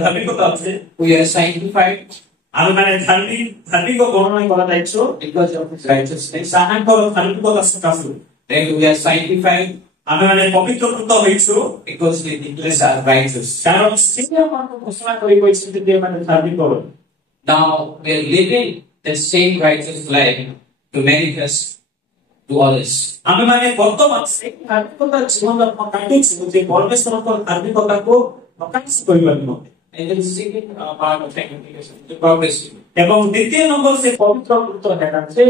ଧାର୍ମିକତା ଅଛି। We are sanctified ଆମେ ମାନେ ଧାର୍ମିକ ଗଣନା କରାଯାଇଛୁ because of his righteousness. ତାହାଙ୍କର ଧାର୍ମିକତା ସକାଶୁ। Then we are sanctified ଆମେ ମାନେ ପବିତ୍ରକୃତ ହୋଇଛୁ because he declares us righteous. କାରଣ ସେ ଆମମାନଙ୍କୁ ଘୋଷଣା କରି କହିଛନ୍ତି ଯେ ଏମାନେ ଧାର୍ମିକ। Now we are living the same righteous life to manifest to others. ଆମେ ମାନେ ବର୍ତ୍ତମାନ ସେଇ ଧାର୍ମିକତା ଜୀବନଯାପନ କାଟିଛୁ ଯେ ପରମେଶ୍ୱରଙ୍କର ଧାର୍ମିକତାକୁ ପ୍ରକାଶ କରିବା ନିମନ୍ତେ। And then the second part of sanctification, the progressive. ଏବଂ ଦ୍ୱିତୀୟ ନମ୍ବର ସେ ପବିତ୍ରକୃତ ହେଲା ସେ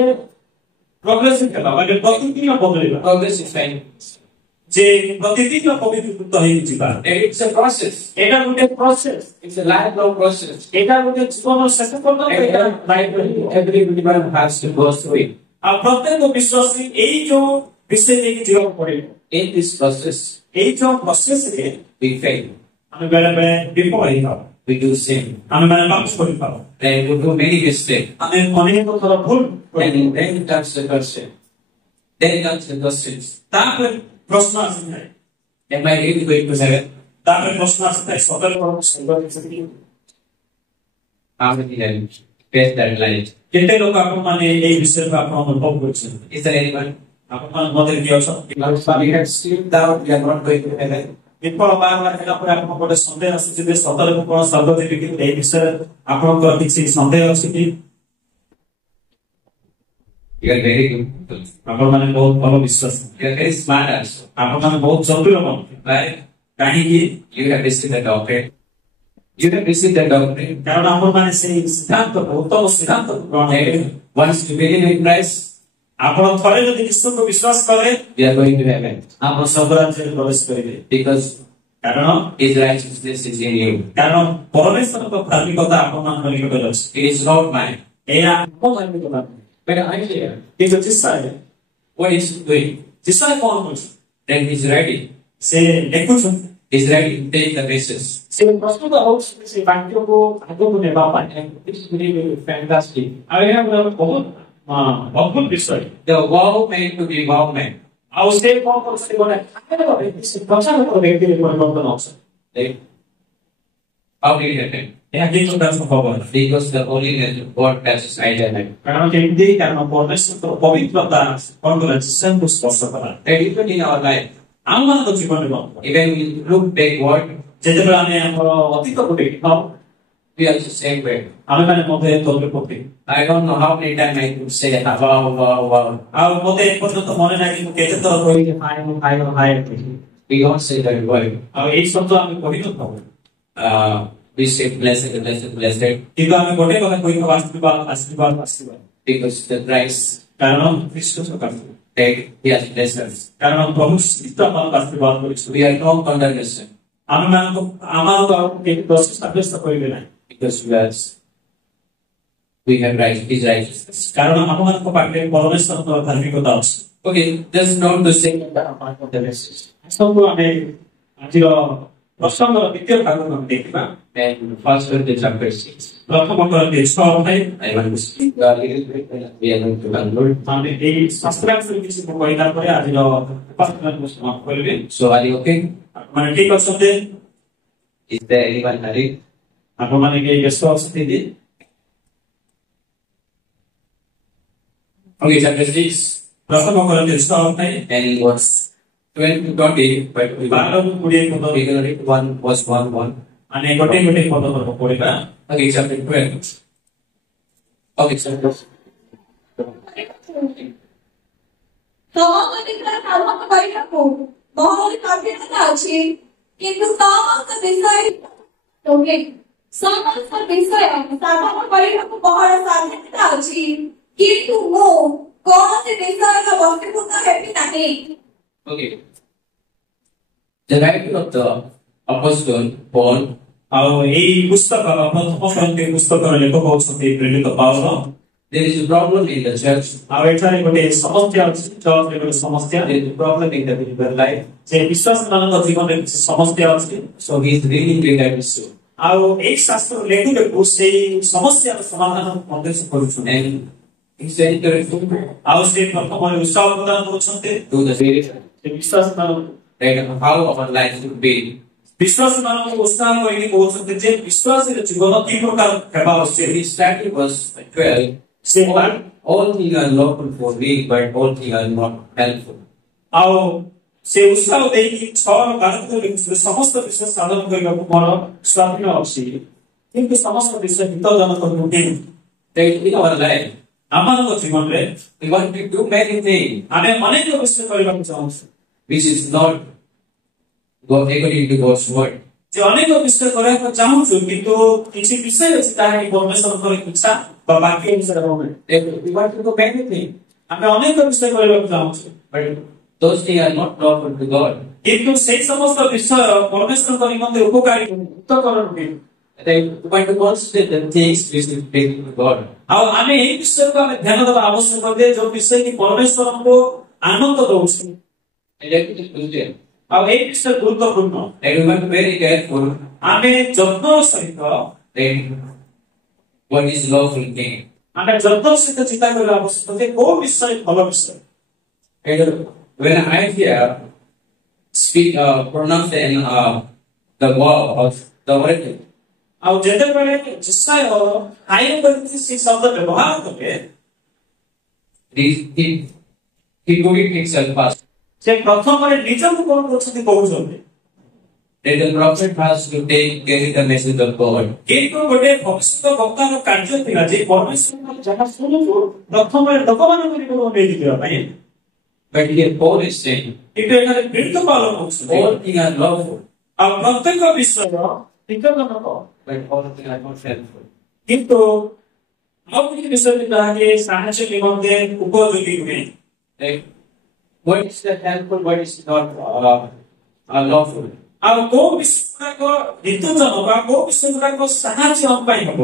ପ୍ରୋଗ୍ରେସିଭ ହେଲା ମାନେ ପ୍ରତିଦିନ ବଦଳିବା Progressive sanctification. ଯେ ପ୍ରତିଦିନ ପବିତ୍ରକୃତ ହେଇକି ଯିବା। And it's a process. ଏଇଟା ଗୋଟେ process. It's a lifelong process. ଏଇଟା ଗୋଟେ ଜୀବନ ଶେଷ ପର୍ଯ୍ୟନ୍ତ ଏଇଟା ଲାଇଫ ରହିବ। Every believer has to go through it. ଆଉ ପ୍ରତ୍ୟେକ ବିଶ୍ୱାସୀ ଏଇ ଯୋଉ ବିଷୟ ଦେଇକି ଯିବାକୁ ପଡିବ। In this process, ଏଇ ଯୋଉ ପ୍ରୋସେସରେ we fail. ଆମେ ବେଳେ ବେଳେ ବିଫଳ ହେଇଥାଉ। We do sin. ଆମେ ମାନେ ପାପ କରିଥାଉ। Then we do many mistakes. ଆମେ ଅନେକ ଥର ଭୁଲ କରିଥାଉ। Then comes the question. Then comes the questions. ତାପରେ ପ୍ରଶ୍ନ ଆସିଥାଏ। Am I really going to heaven? ତାପରେ ପ୍ରଶ୍ନ ଆସିଥାଏ ସତରେ କଣ ସ୍ୱର୍ଗ ଯିବି? How many have faced that life? କେତେ ଲୋକ ଆପଣମାନେ ଏଇ ବିଷୟରେ ଆପଣ ଅନୁଭବ କରିଛନ୍ତି? Is there anyone? ଆପଣମାନେ ମଧ୍ୟରେ କିଏ ଅଛନ୍ତି? We have slipped down. We are not going to heaven. ବିଫଳ ବାରବାର ହେଲା ପରେ ଆପଣଙ୍କ ଗୋଟେ ସନ୍ଦେହ ଆସୁଛି ଯେ ସତରେ ମୁଁ କଣ ସ୍ୱର୍ଗ ଯିବି କି? ଏଇ ବିଷୟରେ ଆପଣଙ୍କର କିଛି ସନ୍ଦେହ ଅଛି କି? You are very good people. ଆପଣମାନେ ବହୁତ ଭଲ ବିଶ୍ୱାସ। You are very smart also. ଆପଣମାନେ ବହୁତ ଚତୁର ମନ। Right? କାହିଁକି? You have received the doctrine. You have received the doctrine. କାରଣ ଆପଣମାନେ ସେଇ ସିଦ୍ଧାନ୍ତ ଉତ୍ତମ ସିଦ୍ଧାନ୍ତ ଗ୍ରହଣ କରିବେ। And once you believe in Christ, ଆପଣ ଥରେ ଯଦି ଈଶ୍ୱରକୁ ବିଶ୍ୱାସ କରେ we are going to heaven. ଆପଣ ସ୍ୱର୍ଗରାଜ୍ୟରେ ପ୍ରବେଶ କରିବେ। Because କାରଣ His righteousness is in you. କାରଣ ପରମେଶ୍ୱରଙ୍କ ଧାର୍ମିକତା ଆପଣମାନଙ୍କ ନିକଟରେ ଅଛି। It is not mine. ଏହା ଆମ ଧାର୍ମିକତା ନୁହେଁ। But I hear କିନ୍ତୁ ଯିଶାୟ what is he doing. ଯିଶାୟ କଣ କରୁଛି? Then he's ready. ସେ ଲେଖୁଛନ୍ତି, He's ready to take the message. ସେ ପ୍ରସ୍ତୁତ ହଉଛନ୍ତି ସେ ବାକ୍ୟକୁ ଆଗକୁ ନେବା ପାଇଁ। And this is really fantastic. ଆଉ ଏହା ଗୋଟେ ବହୁତ ଅଦ୍ଭୁତ ବିଷୟ। The wow man to be wow man. ଆଉ ସେ କଣ କରୁଛନ୍ତି ଗୋଟେ ସେ ପ୍ରଚାର ବ୍ୟକ୍ତିରେ ପରିବର୍ତ୍ତନ ଅଛି। Right? How did it happen? ଏହା କେମିତି ସମ୍ଭବ ହେଲା? Because the holiness of God passes identity. କାରଣ କେମିତି? କାରଣ ପରମେଶ୍ୱରଙ୍କ ପବିତ୍ରତା କଣ କଲା? ଯିଶାୟଙ୍କୁ ସ୍ପର୍ଶ କଲା। And even in our life, ଆମମାନଙ୍କ ଜୀବନରେ even we look backward, ଯେତେବେଳେ ଆମେ ଆମର ଅତୀତକୁ ଦେଖିଥାଉ we are the same way. ଆମେମାନେ ମଧ୍ୟ ତଳେ ପକେଇ I don't know how many times I could say wow, wow, wow. ଆଉ ମୋତେ ଏପର୍ଯ୍ୟନ୍ତ ମନେ ନାହିଁ ମୁଁ କେତେ ଥର କହିଲି ହାୟ। We don't say that word. ଆଉ ଏଇ ଶବ୍ଦ ଆମେ କହିନଥାଉ, We say blessed, blessed, blessed, କିନ୍ତୁ ଆମେ ଗୋଟେ କଥା କହିଥାଉ ଆଶୀର୍ବାଦ। because the Christ କାରଣ ଖ୍ରୀଷ୍ଟ ସକାଶେ, that He has blessed us. କାରଣ ପ୍ରଭୁ ଖ୍ରୀଷ୍ଟ ଆମକୁ ଆଶୀର୍ବାଦ କରିଛନ୍ତି। We are no condemnation ଆମମାନଙ୍କୁ ଆଉ କେହି ଦୋଷ ସାବ୍ୟସ୍ତ କରିବେ ନାହିଁ, because we have His righteousness. କାରଣ ଆମମାନଙ୍କ ପାଖରେ ପରମେଶ୍ୱରଙ୍କ ଧାର୍ମିକତା ଅଛି। Okay, just not to say that part of the message. ସବୁ ଆମେ ଆଜିର ପ୍ରସଙ୍ଗର ଦ୍ୱିତୀୟ ଭାଗକୁ ଆମେ ଦେଖିବା। And first Corinthians chapter 6. ପ୍ରଥମ କରନ୍ତି 6 ଅଧ୍ୟାୟ। I want to speak a little bit and we are going to conclude. ଆମେ ଏଇ ଶାସ୍ତ୍ରାଂଶରେ କିଛି ମୁଁ କହିଲା ପରେ ଆଜିର ଉପାସନାକୁ ସମାପ୍ତ କରିବି। So are you okay? ଆପଣମାନେ ଠିକ ଅଛନ୍ତି? Is there anyone hurry? ଆପଣମାନେ କେହି ବ୍ୟସ୍ତ ଅଛନ୍ତି କି? Okay, chapter 6 ପ୍ରଥମ କରନ୍ତି 6 ଅଧ୍ୟାୟ and verse 12 to 20. But we 12 ରୁ 20 ପଦ will read one verse 1. ମାନେ ଗୋଟେ ଗୋଟେ ପଦ ପଢିବା। Okay, chapter 12. Okay, chapter ସମସ୍ତ ବିଷୟ ସାମର୍ଥ୍ୟ କରିବାକୁ ମହର ସ୍ୱାଧୀନତା ଅଛି, କିନ୍ତୁ ସମସ୍ତ ବିଷୟ ସାମର୍ଥ୍ୟ କରିବାକୁ ମହର ସ୍ୱାଧୀନତା ଅଛି, କିନ୍ତୁ ମୁଁ କୌଣସି ବିଷୟର ବଶୀଭୂତ ହେବି ନାହିଁ। Okay. The writer of the Apostle Paul, ଆଉ ଏଇ ପୁସ୍ତକ ପ୍ରଥମ କରନ୍ତି ପୁସ୍ତକର ଲେଖକ ହେଉଛନ୍ତି ପ୍ରେରିତ Paul. there is a problem in the church. ଆଉ ଏଠାରେ ଗୋଟେ ସମସ୍ୟା ଅଛି, ଚର୍ଚ୍ଚରେ ଗୋଟେ ସମସ୍ୟା। There is a problem in the believer life. ସେ ବିଶ୍ୱାସୀମାନଙ୍କ ଜୀବନରେ କିଛି ସମସ୍ୟା ଅଛି। So he is reading to that issue. ଆଉ ଏଇ ଶାସ୍ତ୍ର ଲେଖୁଲେଖୁ ସେଇ ସମସ୍ୟାର ସମାଧାନ ମଧ୍ୟ ସେ କରୁଛନ୍ତି। And he said to the ଆଉ ସେ ପ୍ରଥମରେ ଉତ୍ସାହ ପ୍ରଦାନ କରୁଛନ୍ତି Spirit ସେ ବିଶ୍ୱାସୀମାନଙ୍କୁ that how our life should be. ବିଶ୍ୱାସୀମାନଙ୍କୁ ଉତ୍ସାହ କରିକି କହୁଛନ୍ତି ଯେ ବିଶ୍ୱାସୀର ଜୀବନ କି ପ୍ରକାର ହେବା So ଉଚିତ। he started verse 12. ସେ All things are lawful for me, but all things are not helpful. ଆଉ ସେ ଉତ୍ସାହ ଦେଇକି 6ର 12 ଲେଖୁଛନ୍ତି ସମସ୍ତ ବିଷୟ ସାଧନ କରିବାକୁ ମୋର ସ୍ୱାଧୀନ ଅଛି, କିନ୍ତୁ ସମସ୍ତ ବିଷୟ ହିତଜନକ ନୁହେଁ। That in our life, ଆମମାନଙ୍କ ଜୀବନରେ we want to do many things ଆମେ ଅନେକ ବିଷୟ କରିବାକୁ ଚାହୁଁଛୁ, which is not go according to God's word. ଯେ ଅନେକ ବିଷୟ କରିବାକୁ ଚାହୁଁଛୁ, କିନ୍ତୁ କିଛି ବିଷୟ ଅଛି ତାହାକି ପରମେଶ୍ୱରଙ୍କର ଇଚ୍ଛା ବା ବାକ୍ୟ ଅନୁସାରେ ହଉନି। We want to do many things, ଆମେ ଅନେକ ବିଷୟ କରିବାକୁ ଚାହୁଁଛୁ, but those things are not lawful to God. କିନ୍ତୁ ସେଇ ସମସ୍ତ ବିଷୟ ପରମେଶ୍ୱରଙ୍କ ନିମନ୍ତେ ଉପକାରୀ ହିତକର ନୁହେଁ। They want to consider the things which is pleasing to God. ଆଉ ଆମେ ଏଇ ବିଷୟକୁ ଆମେ ଧ୍ୟାନ ଦେବା ଆବଶ୍ୟକ ଯେ ଯୋଉ ବିଷୟ କି ପରମେଶ୍ୱରଙ୍କୁ ଆନନ୍ଦ ଦଉଛି। And that is Christian. ଆଉ ଏଇ ବିଷୟ ଗୁରୁତ୍ୱପୂର୍ଣ୍ଣ। And we must be very careful ଆମେ ଯତ୍ନ ସହିତ that what is lawful thing. ଆମେ ଯତ୍ନ ସହିତ ଚିନ୍ତା କରିବା ଆବଶ୍ୟକ ଯେ କୋଉ ବିଷୟ ଭଲ ବିଷୟ। And when I hear speak, pronounce the word of the oracle, ଆଉ ଯେତେବେଳେ ଯିଶାୟ ଆଇନ କରିକି ସେ ଶବ୍ଦ ବ୍ୟବହାର କଲେ he took it himself first. ସେ ପ୍ରଥମରେ ନିଜକୁ କଣ କରୁଛନ୍ତି କହୁଛନ୍ତି That the prophet has to carry the message of God. କିନ୍ତୁ ଗୋଟେ ଭବିଷ୍ୟତ ବକ୍ତାର କାର୍ଯ୍ୟ ଥିଲା ଯେ ପରମେଶ୍ୱର ଯାହା ଶୁଣୁଛୁ ପ୍ରଥମରେ ଲୋକମାନଙ୍କ ନିକଟକୁ ନେଇଯିବା ପାଇଁ। But here Paul is saying, କିନ୍ତୁ ଏଠାରେ ପ୍ରେରିତ ପାଉଲ କହୁଛନ୍ତି all things are lawful, ଆଉ ପ୍ରତ୍ୟେକ ବିଷୟ ହିତଜନକ, but all things are not helpful. କିନ୍ତୁ ଆଉ କିଛି ବିଷୟ ଯାହାକି ସାହାଯ୍ୟ ନିମନ୍ତେ ଉପଯୋଗୀ ହୁଏ। Right? What is the helpful? What is not lawful? ଆଉ କୋଉ ବିଷୟ ଗୁଡାକ ହିତଜନକ ବା କୋଉ ବିଷୟ ଗୁଡାକ ସାହାଯ୍ୟ ଆମ ପାଇଁ ହବ,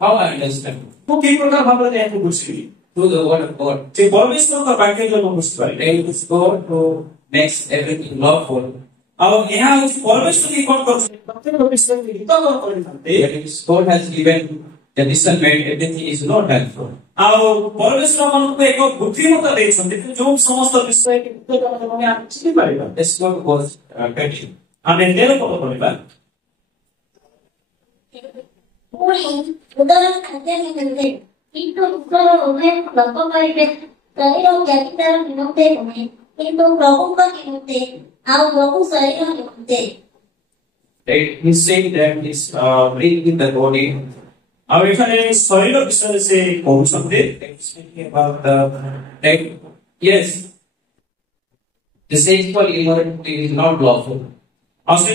How I understand? ମୁଁ କି ପ୍ରକାର ଭାବରେ ଏହାକୁ ବୁଝିବି? Through the word of God. ସେ ପରମେଶ୍ୱରଙ୍କ ବାକ୍ୟ ଦ୍ୱାରା ମୁଁ ବୁଝିପାରିବି। It is God who makes everything lawful. ଆଉ ଏହା ହଉଛି ପରମେଶ୍ୱର ହିଁ କଣ କରୁଛନ୍ତି, ପ୍ରତ୍ୟେକ ବିଷୟ ହିତକର କରିଥାନ୍ତି। But it is God has given the discernment, everything is not helpful. ଆଉ ପରମେଶ୍ୱର ଆମକୁ ଏକ ବୁଦ୍ଧିମତା ଦେଇଛନ୍ତି ଯୋଉ ସମସ୍ତ ବିଷୟ ହିତକର ଆମେ ଚିହ୍ନିପାରିବା। Let's not go continue. ଆମେ ତେର ପଦ ପଢିବା। ପୁଣି ଉଦର ଖାଦ୍ୟ ନିମନ୍ତେ କିନ୍ତୁ ଉଦର ଉଭୟ ଲୋପ କରିବେ, ଶରୀର ଜାତିତାର ନିମନ୍ତେ ନୁହେଁ କିନ୍ତୁ ପ୍ରଭୁଙ୍କ ନିମନ୍ତେ ଆଉ ପ୍ରଭୁ ଶରୀର ନିମନ୍ତେ। Right? He's saying that he's bringing the body. ଆଉ ଏଠାରେ ଶରୀର ବିଷୟରେ ସେ କହୁଛନ୍ତି। He's speaking about the right. Yes, the sexual immorality is not lawful. ଆଉ ସେ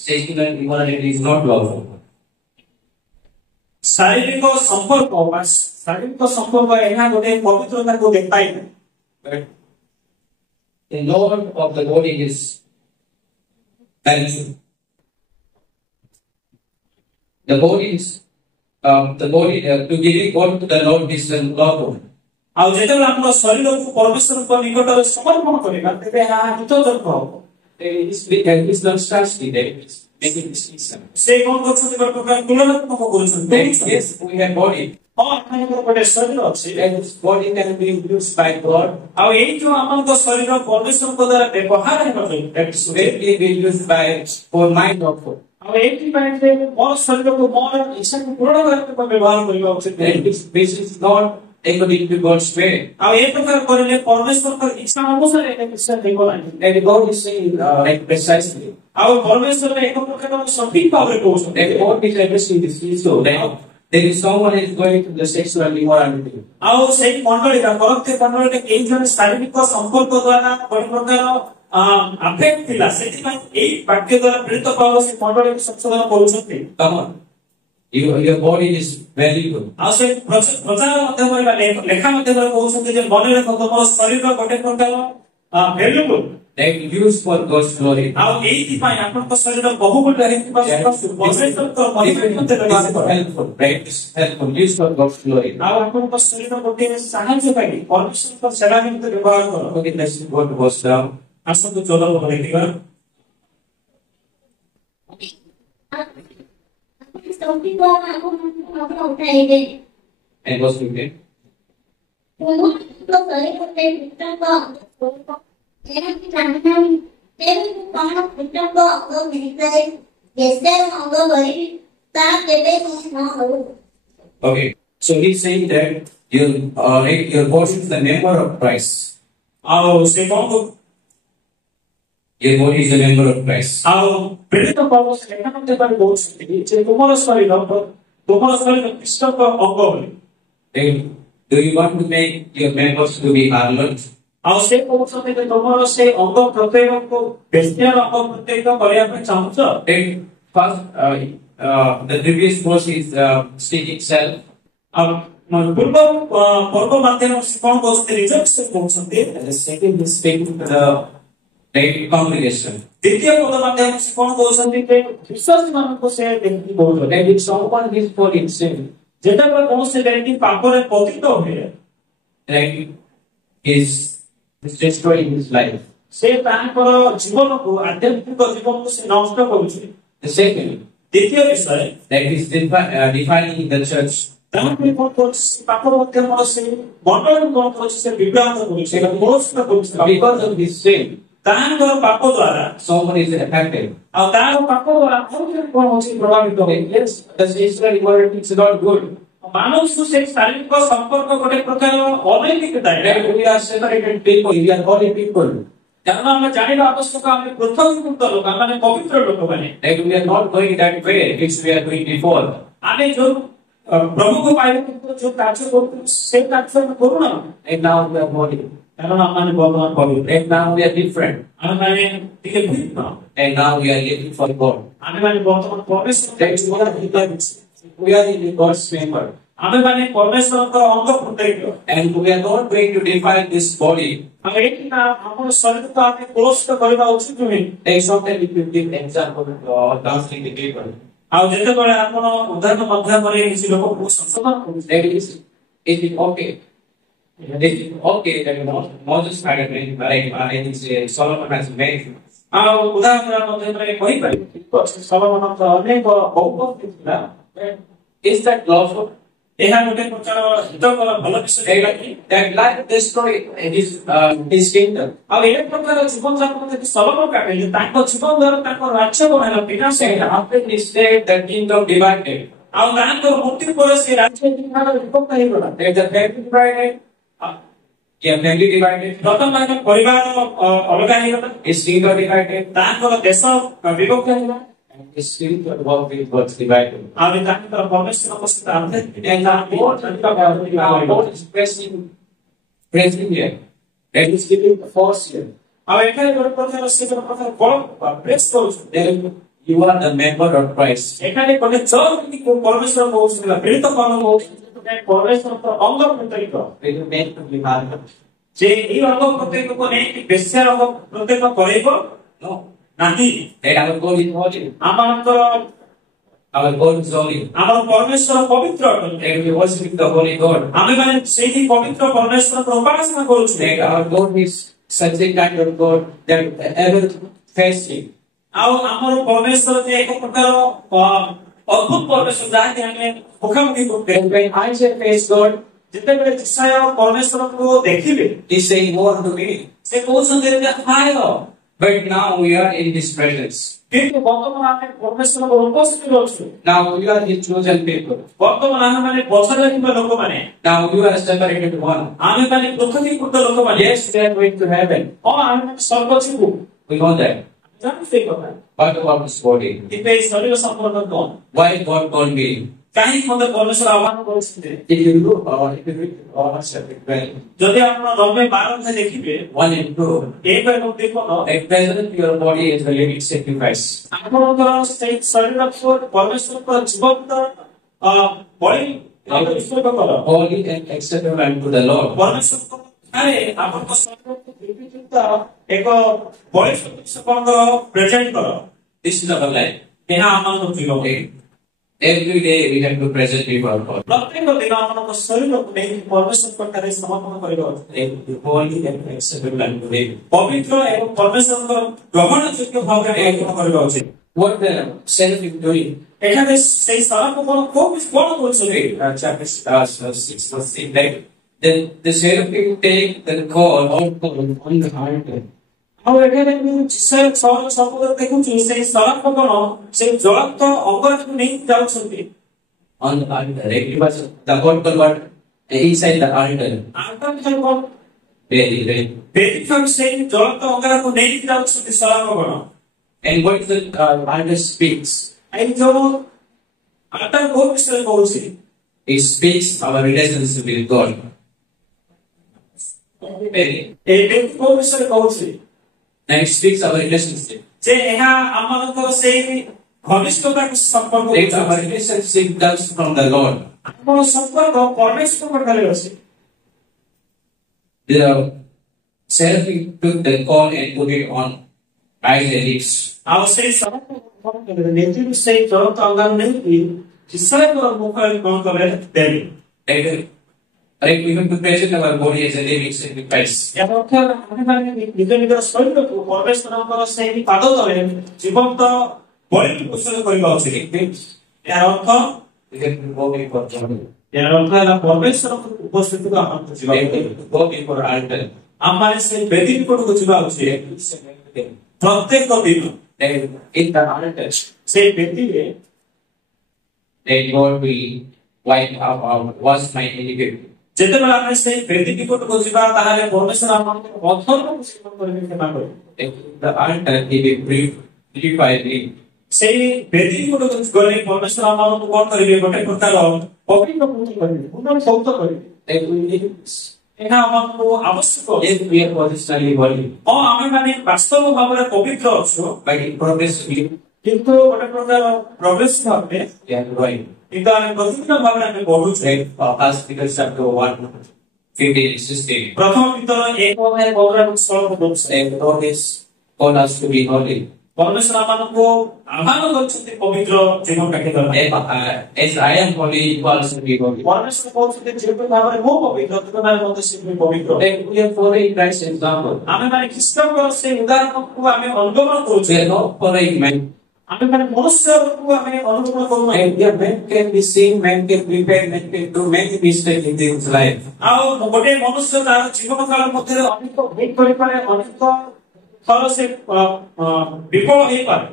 Sexual immorality is not lawful. ଶାରୀରିକ ସମ୍ପର୍କ ଏହା ଗୋଟେ ପବିତ୍ରତାକୁ ଦେଖାଇଥାଏ। But the Lord of the body is helpful. The body is to giving God to the Lord is lawful. ଆଉ ଯେତେବେଳେ ଆମର ଶରୀରକୁ ପରମେଶ୍ୱରଙ୍କ ନିକଟରେ ସମର୍ପଣ କରିବା ତେବେ ଏହା ହିତଜନକ ହବ। It's not strictly there. It's making distinction. ସେ କଣ କରୁଛନ୍ତି, ଗୋଟେ ପ୍ରକାର ତୁଳନାତ୍ମକ କରୁଛନ୍ତି। Yes, we have body. ହଁ, ଆପଣଙ୍କର ଗୋଟେ ଶରୀର ଅଛି And this body can be used by God. ଆଉ ଏଇ ଯୋଉ ଆପଣଙ୍କ ଶରୀର ପରମେଶ୍ୱରଙ୍କ ଦ୍ୱାରା ବ୍ୟବହାର ହେବାକୁ It's greatly be used by for mind of God. ଆଉ ଏଇଥିପାଇଁ ଯେ ମୋର ଶରୀରକୁ ମୋର ଇଚ୍ଛାକୁ ପୂରଣ କରିବା ପାଇଁ ବ୍ୟବହାର କରିବା ଉଚିତ। And this is not according to God's way. ଆଉ ଏ ପ୍ରକାର କରିଲେ ପରମେଶ୍ୱରଙ୍କ ଇଚ୍ଛା ଅନୁସାରେ ଏ ବିଷୟ ହେବ ନାହିଁ। And God is saying like precisely. ଆଉ ପରମେଶ୍ୱର ଏକ ପ୍ରକାର ସଠିକ ଭାବରେ କହୁଛନ୍ତି। And God is addressing this issue that there is someone is going to the sexual immorality. ଆଉ ସେଇ ମଣ୍ଡଳୀଟା ପରୋକ୍ଷ ମଣ୍ଡଳୀରେ କେହି ଜଣେ ଶାରୀରିକ ସମ୍ପର୍କ ଦ୍ୱାରା ଗୋଟେ ପ୍ରକାର ଆଫେକ୍ଟ ଥିଲା, ସେଥିପାଇଁ ଏଇ ବାକ୍ୟ ଦ୍ୱାରା ପ୍ରେରିତ ପାଉଲ ସେ ମଣ୍ଡଳୀକୁ ସଂଶୋଧନ କରୁଛନ୍ତି। Come on. Your body is valuable. ଆଉ ସେ ପ୍ରଚାର ମାଧ୍ୟମରେ ବା ଲେଖା ମାଧ୍ୟମରେ କହୁଛନ୍ତି ଯେ ମନେ ରଖନ୍ତୁ ମୋର ଶରୀର ଗୋଟେ ପ୍ରକାର ଭ୍ୟାଲୁଏବଲ, That used for God's glory. ଆଉ ଏଇଥିପାଇଁ ଆପଣଙ୍କ ଶରୀର ବହୁ ମୂଲ୍ୟ ହେଇଥିବା ପରମେଶ୍ୱରଙ୍କ ମହିମା ନିମନ୍ତେ ବ୍ୟବହାର କର। Helpful, right? It's helpful. Used for God's glory. ଆଉ ଆପଣଙ୍କ ଶରୀର ଗୋଟିଏ ସାହାଯ୍ୟ ପାଇଁ ପରମେଶ୍ୱରଙ୍କ ସେବା ନିମନ୍ତେ ବ୍ୟବହାର କର। Okay, let's go to verse down. ଆସନ୍ତୁ 14 ପଦ ଦେଖିବା। ସଠିକ ଆପଣଙ୍କୁ ଉଠାଇବେ, And verse 15. ପ୍ରଭୁଙ୍କ ଶରୀରରେ କୃତଙ୍କ ଅଙ୍ଗ ଏହାକୁ ଜାଣିନାହିଁ, ତେଣୁ କଣ କୃତଙ୍କ ଅଙ୍ଗ ମିଳିଥାଏ, ବେଶ୍ୟାର ଅଙ୍ଗ କରିବି, ତାହା କେବେ ନ ହଉ। Okay, so he's saying that your body is the member of Christ. ଆଉ ସେ କଣ Your body is a member of Christ. ଆଉ ପ୍ରେରିତ ପାଉଲ ସେ ଲେଖା ମାଧ୍ୟମରେ କହୁଛନ୍ତି ଯେ ତୁମର ଶରୀର ଖ୍ରୀଷ୍ଟଙ୍କ ଅଙ୍ଗ ବୋଲି। Then, do you want to make your members to be harlots? ଆଉ ସେ କହୁଛନ୍ତି ଯେ ତୁମର ସେ ଅଙ୍ଗ ପ୍ରତ୍ୟେକଙ୍କୁ ବେଶ୍ୟାର ଅଙ୍ଗ ପ୍ରତ୍ୟେକ କରିବା ପାଇଁ ଚାହୁଁଛ। Then, first, the previous verse is speaking self. ଆଉ ପୂର୍ବ ପର୍ବ ମାଧ୍ୟମରେ ସେ କଣ କହୁଛନ୍ତି, ରିଜେକ୍ଟ କହୁଛନ୍ତି। And the second is speaking to the congregation. ଦ୍ୱିତୀୟ ପଦ ମାଧ୍ୟମରେ ସେ କଣ କହୁଛନ୍ତି ଯେ ବିଶ୍ୱାସୀ ମାନଙ୍କୁ ସେ ଦେଖିକି କହୁଛନ୍ତି। And if someone is falling sin, ଯେତେବେଳେ କୌଣସି ବ୍ୟକ୍ତି ପାପରେ ପତିତ ହୁଏ, right, is destroying his life. ସେ ତାଙ୍କର ଜୀବନକୁ ଆଧ୍ୟାତ୍ମିକ ଜୀବନକୁ ସେ ନଷ୍ଟ କରୁଛି। The second, ଦ୍ୱିତୀୟ ବିଷୟ that is defiling the church. ତାହାପରେ କଣ କରୁଛି, ସେ ପାପ ମାଧ୍ୟମରେ ସେ ମଣ୍ଡଳକୁ କଣ କରୁଛି, ସେ ବିଭ୍ରାନ୍ତ କରୁଛି, ମୋହିତ କରୁଛି। Because of his sin, ତାଙ୍କର ପାପ ଦ୍ୱାରା someone is affected. ଆଉ ତାର ପାପ ଦ୍ୱାରା ଆଉ କଣ ହଉଛି, ପ୍ରଭାବିତ ହୁଏ। Yes, the sexual immorality is not good. ମାନବକୁ ସେ ଶାରୀରିକ ସମ୍ପର୍କ ଗୋଟେ ପ୍ରକାର ଅନୈତିକତା। Right? We are separated people. We are holy people. କାରଣ ଆମେ ଜାଣିବା ଆବଶ୍ୟକ, ଆମେ ପୃଥକୀକୃତ ଲୋକ, ଆମେ ପବିତ୍ର ଲୋକମାନେ। Right? We are not going that way which we are doing before. ଆମେ ଯୋଉ ପ୍ରଭୁକୁ ପାଇବାକୁ ଯୋଉ କାର୍ଯ୍ୟ କରୁଛୁ ସେ କାର୍ଯ୍ୟ ଆମେ କରୁନା। And now we are holy. କାରଣ ଆମେ ବର୍ତ୍ତମାନ ପବିତ୍ର, And now we are different. ଆମେ ଟିକେ ଭିନ୍ନ, And now we are living for God. ଆମେ ବର୍ତ୍ତମାନ ପରମେଶ୍ୱର Right? We are in God's member. ଆମେ ମାନେ ପରମେଶ୍ୱରଙ୍କର ଅଙ୍ଗ ପ୍ରତ୍ୟଙ୍ଗ and we are not going to defile this body. ଆମେ ଏଇଠି ନା ଆମର ଶରୀରକୁ ଆମେ କଳୁଷିତ କରିବା ଉଚିତ ନୁହେଁ। Like sometimes if you give example counseling the people, ଆଉ ଯେତେବେଳେ ଆପଣ ଉଦାହରଣ ମାଧ୍ୟମରେ କିଛି ଲୋକଙ୍କୁ ସଂଶୋଧନ କରୁଛନ୍ତି that is it okay? It is okay that Moses started like I think Solomon has made. ଆଉ ଉଦାହରଣ ମାଧ୍ୟମରେ କହିପାରିବେ ଠିକ ଅଛି ସଲୋମନଙ୍କର ଅନେକ ବହୁ ଥିଲା Is that lawful? ଏହା ଗୋଟେ ପ୍ରକାର ହିତକର ଭଲ ବିଷୟ ହେଇଗଲା କି That life destroy his kingdom. ଆଉ ଏ ପ୍ରକାର ଜୀବନ ଯାପନ ଯଦି ସଲୋମନ କାଟିଲେ ତାଙ୍କ ଜୀବନ ଦ୍ୱାରା ତାଙ୍କ ରାଜ୍ୟ କଣ ହେଲା ବିନାଶ And ହେଲା after his death, the kingdom divided. ଆଉ ତାଙ୍କ ମୃତ୍ୟୁ ପରେ ସେ ରାଜ୍ୟ ଭାଗରେ ବିଭକ୍ତ ହେଇଗଲା There's a family divided. Yeah, family divided. ପ୍ରଥମ ଭାଗ ପରିବାର ଅଲଗା ହେଇଗଲା His kingdom divided. ତାଙ୍କର ଦେଶ ବିଭକ୍ତ ହେଲା And his spiritual world was divided. ଆଉ ତାଙ୍କର ପରମେଶ୍ୱରଙ୍କ ସହିତ And now God is pressing here. That is giving the force here. ଆଉ ଏଠାରେ ଗୋଟେ ପ୍ରକାର ସେ ଗୋଟେ ପ୍ରକାର ବଳ ପ୍ରେସ୍ କରୁଛନ୍ତି Then you are the member of Christ. ଏଠାରେ ଗୋଟେ ଚର୍ମି ପରମେଶ୍ୱର କହୁଛନ୍ତି ପ୍ରେରିତ କଣ କହୁଛନ୍ତି ପରମେଶ୍ୱରଙ୍କ ଅଙ୍ଗ ପ୍ରତ୍ୟେକ When you meant to be martyred. ଯେ ଏଇ ଅଙ୍ଗ ପ୍ରତ୍ୟେକକୁ ନେଇକି ବେଶ୍ୟାର ଅଙ୍ଗ ପ୍ରତ୍ୟେକ କରିବ No. ନାହିଁ That our God is holy. ଆମମାନଙ୍କର Our God is holy. ଆମର ପରମେଶ୍ୱର ପବିତ୍ର ଅଟନ୍ତି And we worship the holy God. ଆମେମାନେ ସେହି ପବିତ୍ର ପରମେଶ୍ୱରଙ୍କର ଉପାସନା କରୁଛୁ That our God is such a kind of God that ever facing. ଆଉ ଆମର ପରମେଶ୍ୱର ଯେ ଏକ ପ୍ରକାର ଅଦ୍ଭୁତ ପରମେଶ୍ୱର ଯାହାକି ଆମେ ମୁଖାମୁଖି କରୁଛେ And when Isaac faced God, ଯେତେବେଳେ ଜିସାୟ ପରମେଶ୍ୱରଙ୍କୁ ଦେଖିଲେ he saying more to me. ସେ କହୁଛନ୍ତି ଯେ ହାୟ But now we are in His presence. କିନ୍ତୁ ବର୍ତ୍ତମାନ ଆମେ ପରମେଶ୍ୱରଙ୍କ ଉପସ୍ଥିତିରେ ଅଛୁ Now we are His chosen people. ବର୍ତ୍ତମାନ ଆମେମାନେ ପଛରେ ଥିବା ଲୋକମାନେ Now you are separated one. ଆମେମାନେ ପୃଥକୀକୃତ ଲୋକମାନେ Yes, we are going to heaven. ଆମେମାନେ ସ୍ୱର୍ଗ ଯିବୁ We know that. ଜାଣୁ ସେଇ କଥା What about this body? କିନ୍ତୁ ଏଇ ଶରୀର ସମ୍ପର୍କ କଣ Why God called me? କାହିଁକି ମତେ ପରମେଶ୍ୱର ଆହ୍ୱାନ କରୁଛନ୍ତି If you look or if you read Romans chapter 12, ଯଦି ଆପଣ 90-12 ଦେଖିବେ 1 and 2, ଏକ ଏବଂ ଦୁଇ ପଦ at present your body is a living sacrifice. ଆପଣଙ୍କର ସେଇ ଶରୀରକୁ ପରମେଶ୍ୱରଙ୍କ ଜୀବନ୍ତ ବଳି ଭାବେ ଉତ୍ସର୍ଗ କର Holy and acceptable unto the Lord. ପରମେଶ୍ୱରଙ୍କ ଠାରେ ଆପଣଙ୍କ ଶରୀରକୁ ନିର୍ବିକୃତ ଏକ ବଳି ସଦୃଶ ପ୍ରେଜେଣ୍ଟ କର This is our life. ଏହା ଆମମାନଙ୍କ ଜୀବନ Okay. Every day we have to present before God. ପ୍ରତ୍ୟେକ ଦିନ ଆପଣଙ୍କ ଶରୀରକୁ ନେଇ ପରମେଶ୍ୱରଙ୍କ ଠାରେ ସମର୍ପଣ କରିବା ଉଚିତ Holy and acceptable unto Him. ପବିତ୍ର ଏବଂ ପରମେଶ୍ୱରଙ୍କ ଗ୍ରହଣ ଯୋଗ୍ୟ ଭାବରେ ଅର୍ପଣ କରିବା ଉଚିତ What the self is doing? ଏଠାରେ ସେଇ ସରାକୁ କଣ କଣ କରୁଛନ୍ତି Chapter 6 verse 6. Like, then the seraphim take the call on the altar. ଆଉ ଏଠାରେ ସବୁବେଳେ ଦେଖୁଛୁ ସେଇ ସରାକୁ କଣ ସେଇ ଜ୍ୱଳନ୍ତ ଅଙ୍ଗକୁ ନେଇ ଯାଉଛନ୍ତି On the altar. Right? Because the God called what? Inside the altar. Altar ଭିତରେ କଣ Very, very. ବେଦିଠାରୁ ସେଇ ଜ୍ୱଳନ୍ତ ଅଙ୍ଗକୁ ନେଇକି ଯାଉଛନ୍ତି ସରାକୁ କଣ And what the altar speaks? ଏଇ ଯୋଉ ଆଲ୍ଟାର କୋଉ ବିଷୟରେ କହୁଛି It speaks our relationship with God. ଏଇ ବେଦି କୋଉ ବିଷୟରେ କହୁଛି And it speaks our relationship. ଯେ ଏହା ଆମମାନଙ୍କର ସେଇ ଘନିଷ୍ଠତାକୁ ସମ୍ପର୍କ That our relationship comes from the Lord. ଆମର ସମ୍ପର୍କ ପରମେଶ୍ୱରଙ୍କ ଠାରେ ଅଛି The seraphim took the call and put it on Isaac's lips. ଆଉ ସେଇ ସରାକୁ କଣ କଲେ ନିଜରୁ ସେଇ ଜ୍ୱଳନ୍ତ ଅଙ୍ଗକୁ ନେଇକି ଇସ୍ରାଏଲର ମୁଖରେ କଣ କଲେ ଦେଲେ Like we have to present our body as a living sacrifice. ଏହା ଅର୍ଥ ଆମେମାନେ ନିଜ ନିଜର ଶରୀରକୁ ପରମେଶ୍ୱରଙ୍କର ସେହି ପାଦ ତଳେ ଜୀବନ୍ତ ବଳି ଉତ୍ସର୍ଗ କରିବା ଉଚିତ ଏହାର ଅର୍ଥ We have to go before God. ଏହାର ଅର୍ଥ ହେଲା ପରମେଶ୍ୱରଙ୍କ ଉପସ୍ଥିତିକୁ ଆମକୁ ଯିବା We have to go before altar. ଆମମାନେ ସେଇ ବେଦୀ ନିକଟକୁ ଯିବା ଉଚିତ ପ୍ରତ୍ୟେକ ଦିନ Then in the altar, ସେଇ ବେଦୀରେ that God will wipe out, wash my iniquity. ଯେତେବେଳେ ଆମେ ସେଇ ବେଦୀ ନିକଟକୁ ଯିବା ତାହେଲେ ପରମେଶ୍ୱର ଆମମାନଙ୍କୁ ଅଧର୍ମକୁ କ୍ଷମା କରିବେ କ୍ଷମା କରିବେ In the altar, He will purify me. ସେଇ ବେଦୀ ନିକଟକୁ ଗଲେ ପରମେଶ୍ୱର ଆମମାନଙ୍କୁ କଣ କରିବେ ଗୋଟେ ପ୍ରକାର ପବିତ୍ର ପୂର୍ଣ୍ଣ କରିବେ ପୁନଃ ସୌତ କରିବେ That we need this. ଏହା ଆମକୁ ଆବଶ୍ୟକ If we are positionally holy, ଆମେମାନେ ବାସ୍ତବ ଭାବରେ ପବିତ୍ର ଅଛୁ but in progressively କିନ୍ତୁ ଗୋଟେ ପ୍ରକାର ପ୍ରୋଗ୍ରେସ ଭାବେ we are growing. କିନ୍ତୁ ଆମେ ପ୍ରତିଦିନ ଭାବେ ଆମେ ବଢୁଛେ। Right? First Peter chapter 1, 15, 16. ପ୍ରଥମ ପିତର 1:15 Say, God is called us to be holy. ପରମେଶ୍ୱର ଆମମାନଙ୍କୁ ଆହ୍ୱାନ କରିଛନ୍ତି ପବିତ୍ର ଜୀବନ କାଟିବା ପାଇଁ। As I am holy, you also be holy. ପରମେଶ୍ୱର କହୁଛନ୍ତି ଯେପରି ଭାବରେ ମୁଁ ପବିତ୍ର ତୁମେ ମଧ୍ୟ ସେପରି ପବିତ୍ର। Then we are following Christ's example. ଆମେ ମାନେ ଖ୍ରୀଷ୍ଟଙ୍କର ସେ ଉଦାହରଣକୁ ଆମେ ଅନୁଗମନ କରୁଛୁ। We are not following men. ଆମେ ମାନେ ମନୁଷ୍ୟକୁ ଆମେ ଅନୁଗମନ କରୁନାହିଁ। And yeah, men can be seen, men can prepare, men can do many mistakes in his life. ଆଉ ଗୋଟେ ମନୁଷ୍ୟ ତାର ଜୀବନ କାଳ ମଧ୍ୟରେ ଅନେକ ଭୁଲ କରିପାରେ, ଅନେକ ଥର ସେ ବିଫଳ ହେଇପାରେ।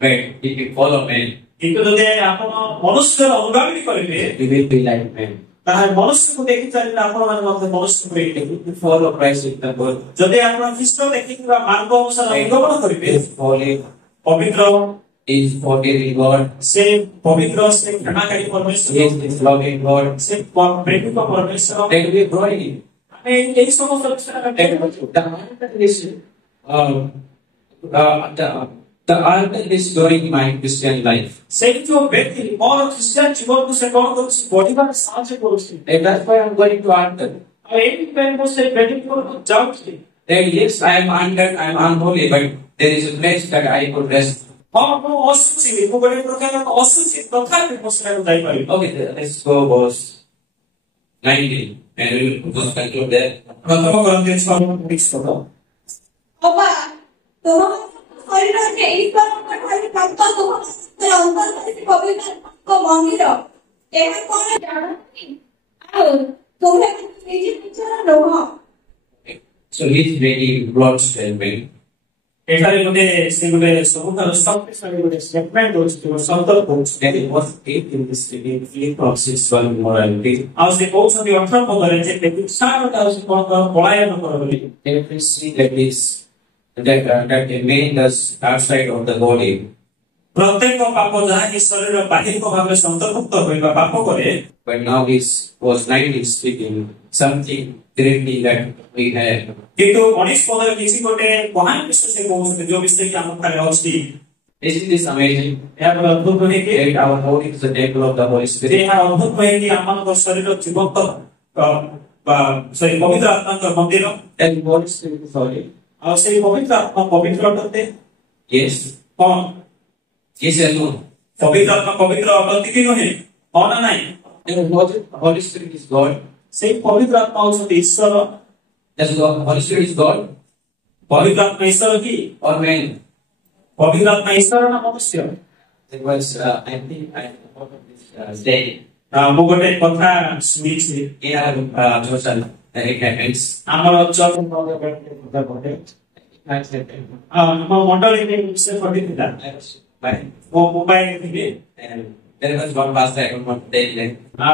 But if you follow men, କିନ୍ତୁ ଯଦି ଆପଣ ମନୁଷ୍ୟର ଅନୁଗାମୀ କରିବେ you will be like men. ତାହେଲେ ମନୁଷ୍ୟକୁ ଦେଖି ଚାଲିଲେ ଆପଣମାନେ ମଧ୍ୟ ମନୁଷ୍ୟ If you follow Christ's example, ଯଦି ଆପଣ ଖ୍ରୀଷ୍ଟ ଦେଖିଥିବା ମାର୍ଗ ଅନୁସାରେ ଅନୁଗମନ କରିବେ is holy, ପବିତ୍ର is forgiving God, ସେ ପବିତ୍ର ସେ କ୍ଷମାକାରୀ ପରମେଶ୍ୱର is loving God, ସେ ପ୍ରେମିକ ପରମେଶ୍ୱର then we are growing. ଆମେ ଏହି ସମସ୍ତ ବିଷୟରେ ଆମେ The altar is growing my Christian life. ସେଇ ଯୋଉ ବ୍ୟକ୍ତି ମୋର ଖ୍ରୀଷ୍ଟିଆନ ଜୀବନକୁ ସେ କଣ କରୁଛି ବଢିବାରେ ସାହାଯ୍ୟ କରୁଛି। And that's why I'm going to altar. ଆଉ ଏଇଥିପାଇଁ ମୁଁ ସେ ବ୍ୟକ୍ତିକୁ ଯାଉଛି। Then yes, I am unholy, but there is a place that I could rest. ହଁ ମୁଁ ଅଶୁଚି, ମୁଁ ଗୋଟେ ପ୍ରକାର ଅଶୁଚି, ତଥାପି ମୁଁ ସେଠାକୁ ଯାଇପାରିବି। Okay, let's go verse 19, and we will just conclude there. ପ୍ରଥମ କରନ୍ତିୟ 6:20 ଅବା ତୁମ ଶରୀରରେ ଈଶ୍ୱରଙ୍କ ଠାରୁ ପ୍ରାପ୍ତ ତୁମ ଅନ୍ତର୍ଗତ ପବିତ୍ରଙ୍କ ମନ୍ଦିର ଏହା କଣ ଜାଣନ୍ତି? ଆଉ ତୁମେ ନିଜ ନିଜର ନୁହଁ। So he's very broad statement. ଏଠାରେ ଗୋଟେ ସେ ଗୋଟେ ସବୁଠାରୁ ଶକ୍ତିଶାଳୀ ଗୋଟେ ଷ୍ଟେଟମେଣ୍ଟ ଅଛି, ସନ୍ତର୍କ କରୁଛି। And it was 8 in this city, Philip of 6:1 morality. ଆଉ ସେ କହୁଛନ୍ତି 18 ପଦରେ ଯେ ସାରଟା ହେଉଛି କଣ ପଳାୟନ କର ବୋଲି। Every sin that a man does outside of the body, ପ୍ରତ୍ୟେକ ପାପ ଯାହାକି ଶରୀର ବାହିକ ଭାବରେ ଅନ୍ତର୍ଭୁକ୍ତ କରିବା ପାପ କରେ। but now this was 19 speaking something greatly that we have. କିନ୍ତୁ 19 ପଦରେ କିଛି ଗୋଟେ ମହାନ ବିଷୟ ସେ କହୁଛନ୍ତି ଯୋଉ ବିଷୟ କି ଆମ ପାଖରେ ଅଛି। Isn't this amazing? ଏହା ବଡ଼ ଅଦ୍ଭୁତ ହେଇକି That our body is the temple of the Holy Spirit. ଏହା ଅଦ୍ଭୁତ ହେଇକି ଆମମାନଙ୍କ ଶରୀର ଜୀବନ୍ତ ପବିତ୍ର ଆତ୍ମାଙ୍କ ମନ୍ଦିର। And the Holy Spirit is holy. ଆଉ ସେଇ ପବିତ୍ର ଆତ୍ମା ପବିତ୍ର ଅଟନ୍ତି। Yes. ହଁ Yes and no. ପବିତ୍ର ଆତ୍ମା ପବିତ୍ର ଅଟନ୍ତି କି ନୁହେଁ? ହଁ ନା ନାହିଁ? And the Holy Spirit is God. ସେଇ ପବିତ୍ର ଆତ୍ମା ହଉଛନ୍ତି ଈଶ୍ୱର। That's God. Holy Spirit is God ପବିତ୍ର ଆତ୍ମା ଈଶ୍ୱର କି? or man? ପବିତ୍ର ଆତ୍ମା ଈଶ୍ୱର ନା ମନୁଷ୍ୟ? It was, I think, I thought of this day. ମୁଁ ଗୋଟେ କଥା ଶୁଣିଛି In our church, it happens. ଆମର ଚର୍ଚ୍ଚ ଆମ ମଣ୍ଡଳୀରେ ସେ ଘଟିଥିଲା। I was by, ମୋ ମୋବାଇଲରେ ଥିଲି and there was one pastor, I don't want to tell him.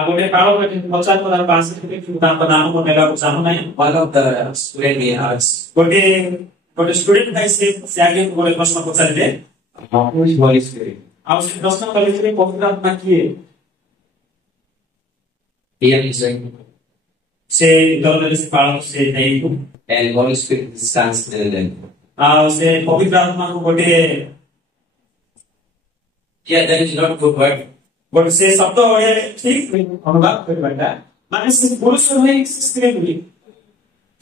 ଗୋଟେ କାଳ ପଚାର କଲାର ପାଶେ ଥିଲେ କିନ୍ତୁ ତାଙ୍କ ନାମ ମୁଁ ନେବାକୁ ଚାହୁଁନାହିଁ। One of the student we asked, ଗୋଟେ ଷ୍ଟୁଡେଣ୍ଟ ଭାଇ ସେ ଆଗେ ଗୋଟେ ପ୍ରଶ୍ନ ପଚାରିଲେ who is Holy Spirit? ଆଉ ସେ ପ୍ରଶ୍ନ କରିଥିଲେ ପବିତ୍ର ଆତ୍ମା କିଏ? He answered, ସେ ଦଳରେ ସେ ପାଳନ ସେ ନେଇ and Holy Spirit stands there then. ଆଉ ସେ ପବିତ୍ର ଆତ୍ମାକୁ ଗୋଟେ Yeah, that is not good word. ଗୋଟେ ସେ ଶବ୍ଦ ଓଡ଼ିଆରେ ଠିକ ଅନୁବାଦ କରିବାଟା ମାନେ ସେ ପୁରୁଷ ନୁହେଁ ସେ ସ୍ତ୍ରୀ ନୁହେଁ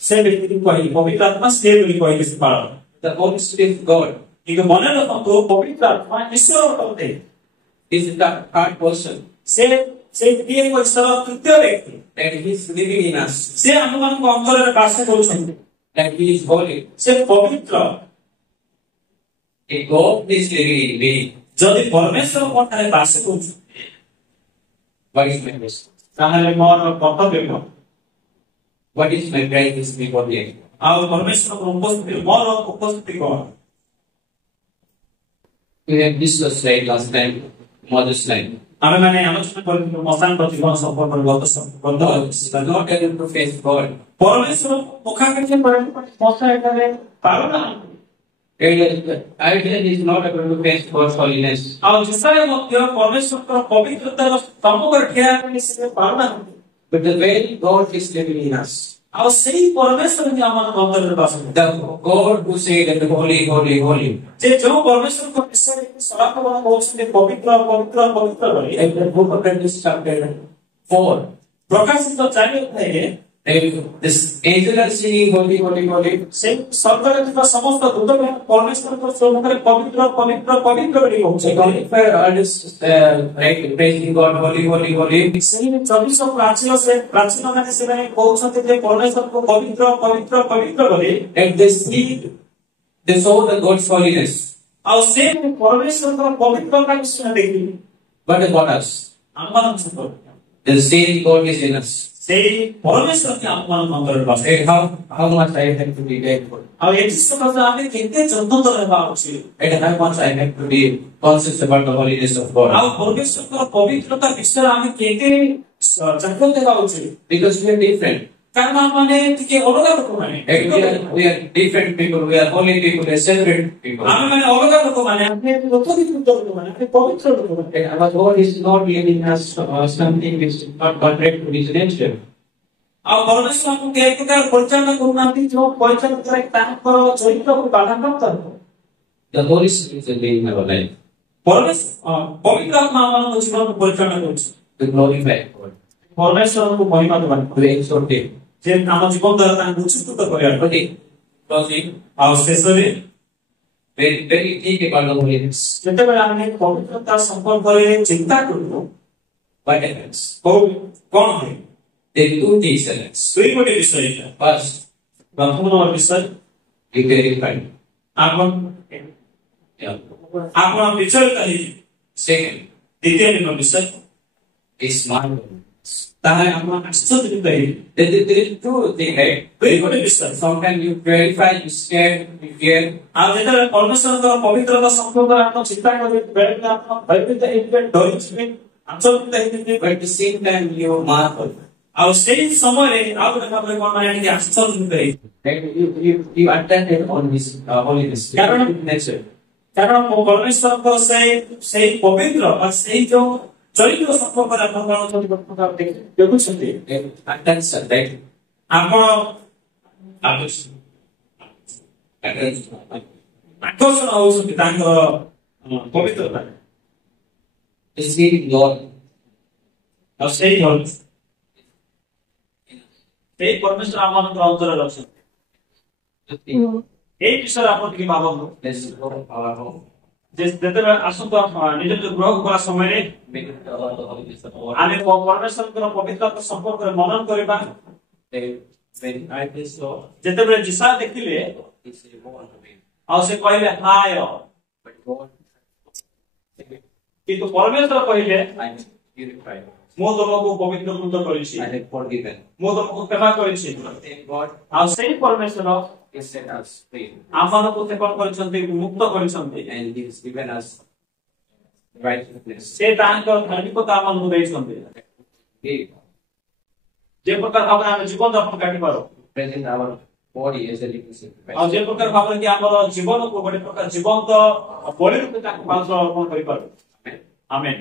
ସେ ବ୍ୟକ୍ତିକୁ କହିଲେ ପବିତ୍ର ଆତ୍ମା ସ୍ତ୍ରୀ ବୋଲି କହିଲେ ସେ ପାଳନ। The Holy Spirit is God. କିନ୍ତୁ ମନେ ରଖନ୍ତୁ ପବିତ୍ର ଆତ୍ମା ଈଶ୍ୱର ଅଟନ୍ତି। He is the third person. ସେ କିଏ ଈଶ୍ୱର ତୃତୀୟ ବ୍ୟକ୍ତି। And He is living in us. ସେ ଆମମାନଙ୍କ ଅନ୍ତରରେ ବାସ କରୁଛନ୍ତି। And He is holy. ସେ ପବିତ୍ର। If God is living in me, ଯଦି ପରମେଶ୍ୱର ମୋ ଠାରେ ବାସ କରୁଛନ୍ତି what is my mission? ତାହେଲେ ମୋର କର୍ତ୍ତବ୍ୟ କଣ? What is my practice before Him? ଆଉ ପରମେଶ୍ୱରଙ୍କ ଉପସ୍ଥିତି ମୋର ଉପସ୍ଥିତି କଣ? We have discussed right last time, Mother's line. ଆମେ ମାନେ ଆଲୋଚନା କରିଥିଲୁ ମଶାନଙ୍କ ଜୀବନ ସମ୍ପର୍କରେ ଗତ Not able to face God. ପରମେଶ୍ୱର ମୁଖାପେକ୍ଷା କରିବାକୁ ମଶା ଏଠାରେ ପାରୁନାହାନ୍ତି। Ideal is not able to face God's holiness. ଆଉ ଯିଶାୟ ମଧ୍ୟ ପରମେଶ୍ୱରଙ୍କର ପବିତ୍ରତାର ସମ୍ମୁଖରେ ଠିଆ ହେବା ପାଇଁ ସେ ପାରୁନାହାନ୍ତି। But the very God is living in us. ଆଉ ସେଇ ପରମେଶ୍ୱର ହିଁ ଆମ ଅନ୍ତରରେ ବାସ କରେ। The God who said that holy, holy, holy. ଯେ ଯୋଉ ପରମେଶ୍ୱରଙ୍କ ବିଷୟରେ ସଦାପ୍ରଭୁ କହୁଛନ୍ତି ପବିତ୍ର ପବିତ୍ର ପବିତ୍ର ବୋଲି In the book of Genesis chapter 4, ପ୍ରକାଶିତ 4 ଅଧ୍ୟାୟରେ this angel is singing holy, holy, holy. ସେ ସ୍ୱର୍ଗରେ ଥିବା ସମସ୍ତ ଦୂତଗଣ ପରମେଶ୍ୱରଙ୍କ ସମ୍ମୁଖରେ ପବିତ୍ର ପବିତ୍ର ପବିତ୍ର ବୋଲି So କହୁଛନ୍ତି। glorify artists, right, praising God, holy, holy, holy. ସେହି 24 ପ୍ରାଚୀନ ମାନେ ସେମାନେ କହୁଛନ୍ତି ଯେ ପରମେଶ୍ୱରଙ୍କୁ ପବିତ୍ର ପବିତ୍ର ପବିତ୍ର ବୋଲି। And they saw the God's holiness. ଆଉ ସେ ପରମେଶ୍ୱରଙ୍କର ପବିତ୍ରତା ବିଷୟରେ ଦେଖିଲେ। But about us, ଆମମାନଙ୍କ ସମ୍ପର୍କ the same God is in us. ସେଇ ପରମେଶ୍ୱର ହିଁ ଆମମାନଙ୍କ ଅନ୍ତରରେ ବାସ କରେ। And how much I have to be thankful. ଆଉ ଏଠି ସକାଶେ ଆମେ କେତେ ଯତ୍ନର ହେବା ଉଚିତ। And how much I have to be conscious about the holiness of ଆଉ God. ପରମେଶ୍ୱରଙ୍କର ପବିତ୍ରତା ବିଷୟରେ ଆମେ କେତେ ଜାଗ୍ରତ ହେବା ଉଚିତ। Because we are different. କାରଣ ଆମମାନେ ଟିକେ ଅଲଗା ଲୋକମାନେ। And we are different people. We are holy people. We are separate people. ଆମେମାନେ ଅଲଗା ଲୋକମାନେ, ଆମେ ଲୋକବିକୃତ ଲୋକମାନେ, ଆମେ ପବିତ୍ର ଲୋକମାନେ। And our God is not giving us something which is not contrary to His nature. ଆଉ ପରମେଶ୍ୱର ଆମକୁ ଏ ପ୍ରକାର ପରିଚାଳନା କରୁନାହାନ୍ତି ଯୋଉ ପରିଚାଳନା ଦ୍ୱାରା ତାଙ୍କର ଚରିତ୍ରକୁ ବାଧାପ୍ରାପ୍ତ ହେବ। The Holy Spirit is in our life ପବିତ୍ର ଆତ୍ମା ଆମମାନଙ୍କ ଜୀବନକୁ ପରିଚାଳନା କରୁଛି। to glorify God, ପରମେଶ୍ୱରଙ୍କୁ ମହିମା ଦେବା to exalt Him. ଯେ ଆମ ଜୀବନ ଦ୍ୱାରା ତାଙ୍କୁ ଉଚ୍ଚୀକୃତ କରିବା। Okay, closing. ଆଉ ଶେଷରେ Very think about the holiness. ଯେତେବେଳେ ଆମେ ପବିତ୍ରତା ସମ୍ପର୍କରେ ଚିନ୍ତା କରିବୁ What happens? କଣ ହୁଏ? There are two things happens. ଦୁଇ ଗୋଟି ବିଷୟ ଏଇଟା। First, ପ୍ରଥମ ନମ୍ବର ବିଷୟ you clarify. ଆପଣ Yeah. ବିଚଳିତ ହେଇଯିବେ। Second, ଦ୍ୱିତୀୟ ଦିନ ବିଷୟ is marvelous. ତାହା ଆପଣ ଆଶ୍ଚର୍ଯ୍ୟଚକିତ ହେଇଯିବେ। There is two things, right? ଦୁଇ ଗୋଟି ବିଷୟ। Sometimes you clarify, you scared, you fear. ଆଉ ଯେତେବେଳେ ପରମେଶ୍ୱରଙ୍କର ପବିତ୍ରତା ସମ୍ପର୍କରେ ଆପଣ ଚିନ୍ତା କରିବେ, ବେଳେବେଳେ ଆପଣ ଭୟଭୀତ ହେଇଯିବେ, ଡରିଯିବେ, ଆଶ୍ଚର୍ଯ୍ୟଚକିତ ହେଇଯିବେ। But at the same time, you marvel. ଆଉ ସେଇ ସମୟରେ ଆଉ ଗୋଟେ ଭାବରେ କଣ ମାନେ ଟିକେ ଆଶ୍ଚର୍ଯ୍ୟଚକିତ ହେଇଯିବେ। Right? You attended on His holiness. Nature. କାରଣ ପରମେଶ୍ୱରଙ୍କର ସେଇ ପବିତ୍ର ବା ସେଇ ଯୋଉ ଚରିତ୍ର ସମ୍ପର୍କରେ ଆପଣ କଣ ଦେଖୁଛନ୍ତି। Attention, right? ଆପଣ ଆକର୍ଷଣ ହଉଛନ୍ତି ତାଙ୍କର ପବିତ୍ରତା। Is needing Lord. ଆଉ ସେଇ ପରମେଶ୍ୱର ଆମମାନଙ୍କର ଅନ୍ତରରେ ଅଛନ୍ତି। ଏଇ ବିଷୟରେ ଆପଣ ଟିକେ ଭାବନ୍ତୁ। Let's go our home. ଯେତେବେଳେ ଆସନ୍ତୁ ନିଜ ନିଜ ଗୃହକୁ ଗଲା ସମୟରେ Make it about the holiness of God. ଆମେ ପରମେଶ୍ୱରଙ୍କର ପବିତ୍ରତା ସମ୍ପର୍କରେ ମନନ କରିବା। When I saw, ଯେତେବେଳେ ଯିଶା ଦେଖିଲେ He said, "Go on to me." ଆଉ ସେ କହିଲେ ହାୟ, But God, କିନ୍ତୁ ପରମେଶ୍ୱର କହିଲେ I am purified. ମୁଁ ତମକୁ ପବିତ୍ରକୃତ କରିଛି, I have forgiven. ମୁଁ ତମକୁ କ୍ଷମା କରିଛି। Thank God, ଆଉ ସେଇ ପରମେଶ୍ୱର He set us free, ଆମମାନଙ୍କୁ ସେ କଣ କରିଛନ୍ତି, ମୁକ୍ତ କରିଛନ୍ତି। and He has given us righteousness. ସେ ତାଙ୍କର ଧାର୍ମିକତା ଆମମାନଙ୍କୁ ଦେଇଛନ୍ତି। He ଯେ ପ୍ରକାର ଭାବରେ ଆମେ ଜୀବନ ଯାପନ କାଟିପାରୁ, present our body as a living ଆଉ sacrifice. ଯେ ପ୍ରକାର ଭାବରେ କି ଆମର ଜୀବନକୁ ଗୋଟେ ପ୍ରକାର ଜୀବନ୍ତ ବଳି ରୂପେ ତାଙ୍କୁ ପାତ୍ର ଅର୍ପଣ କରିପାରୁ। Amen. ଆମେନ୍।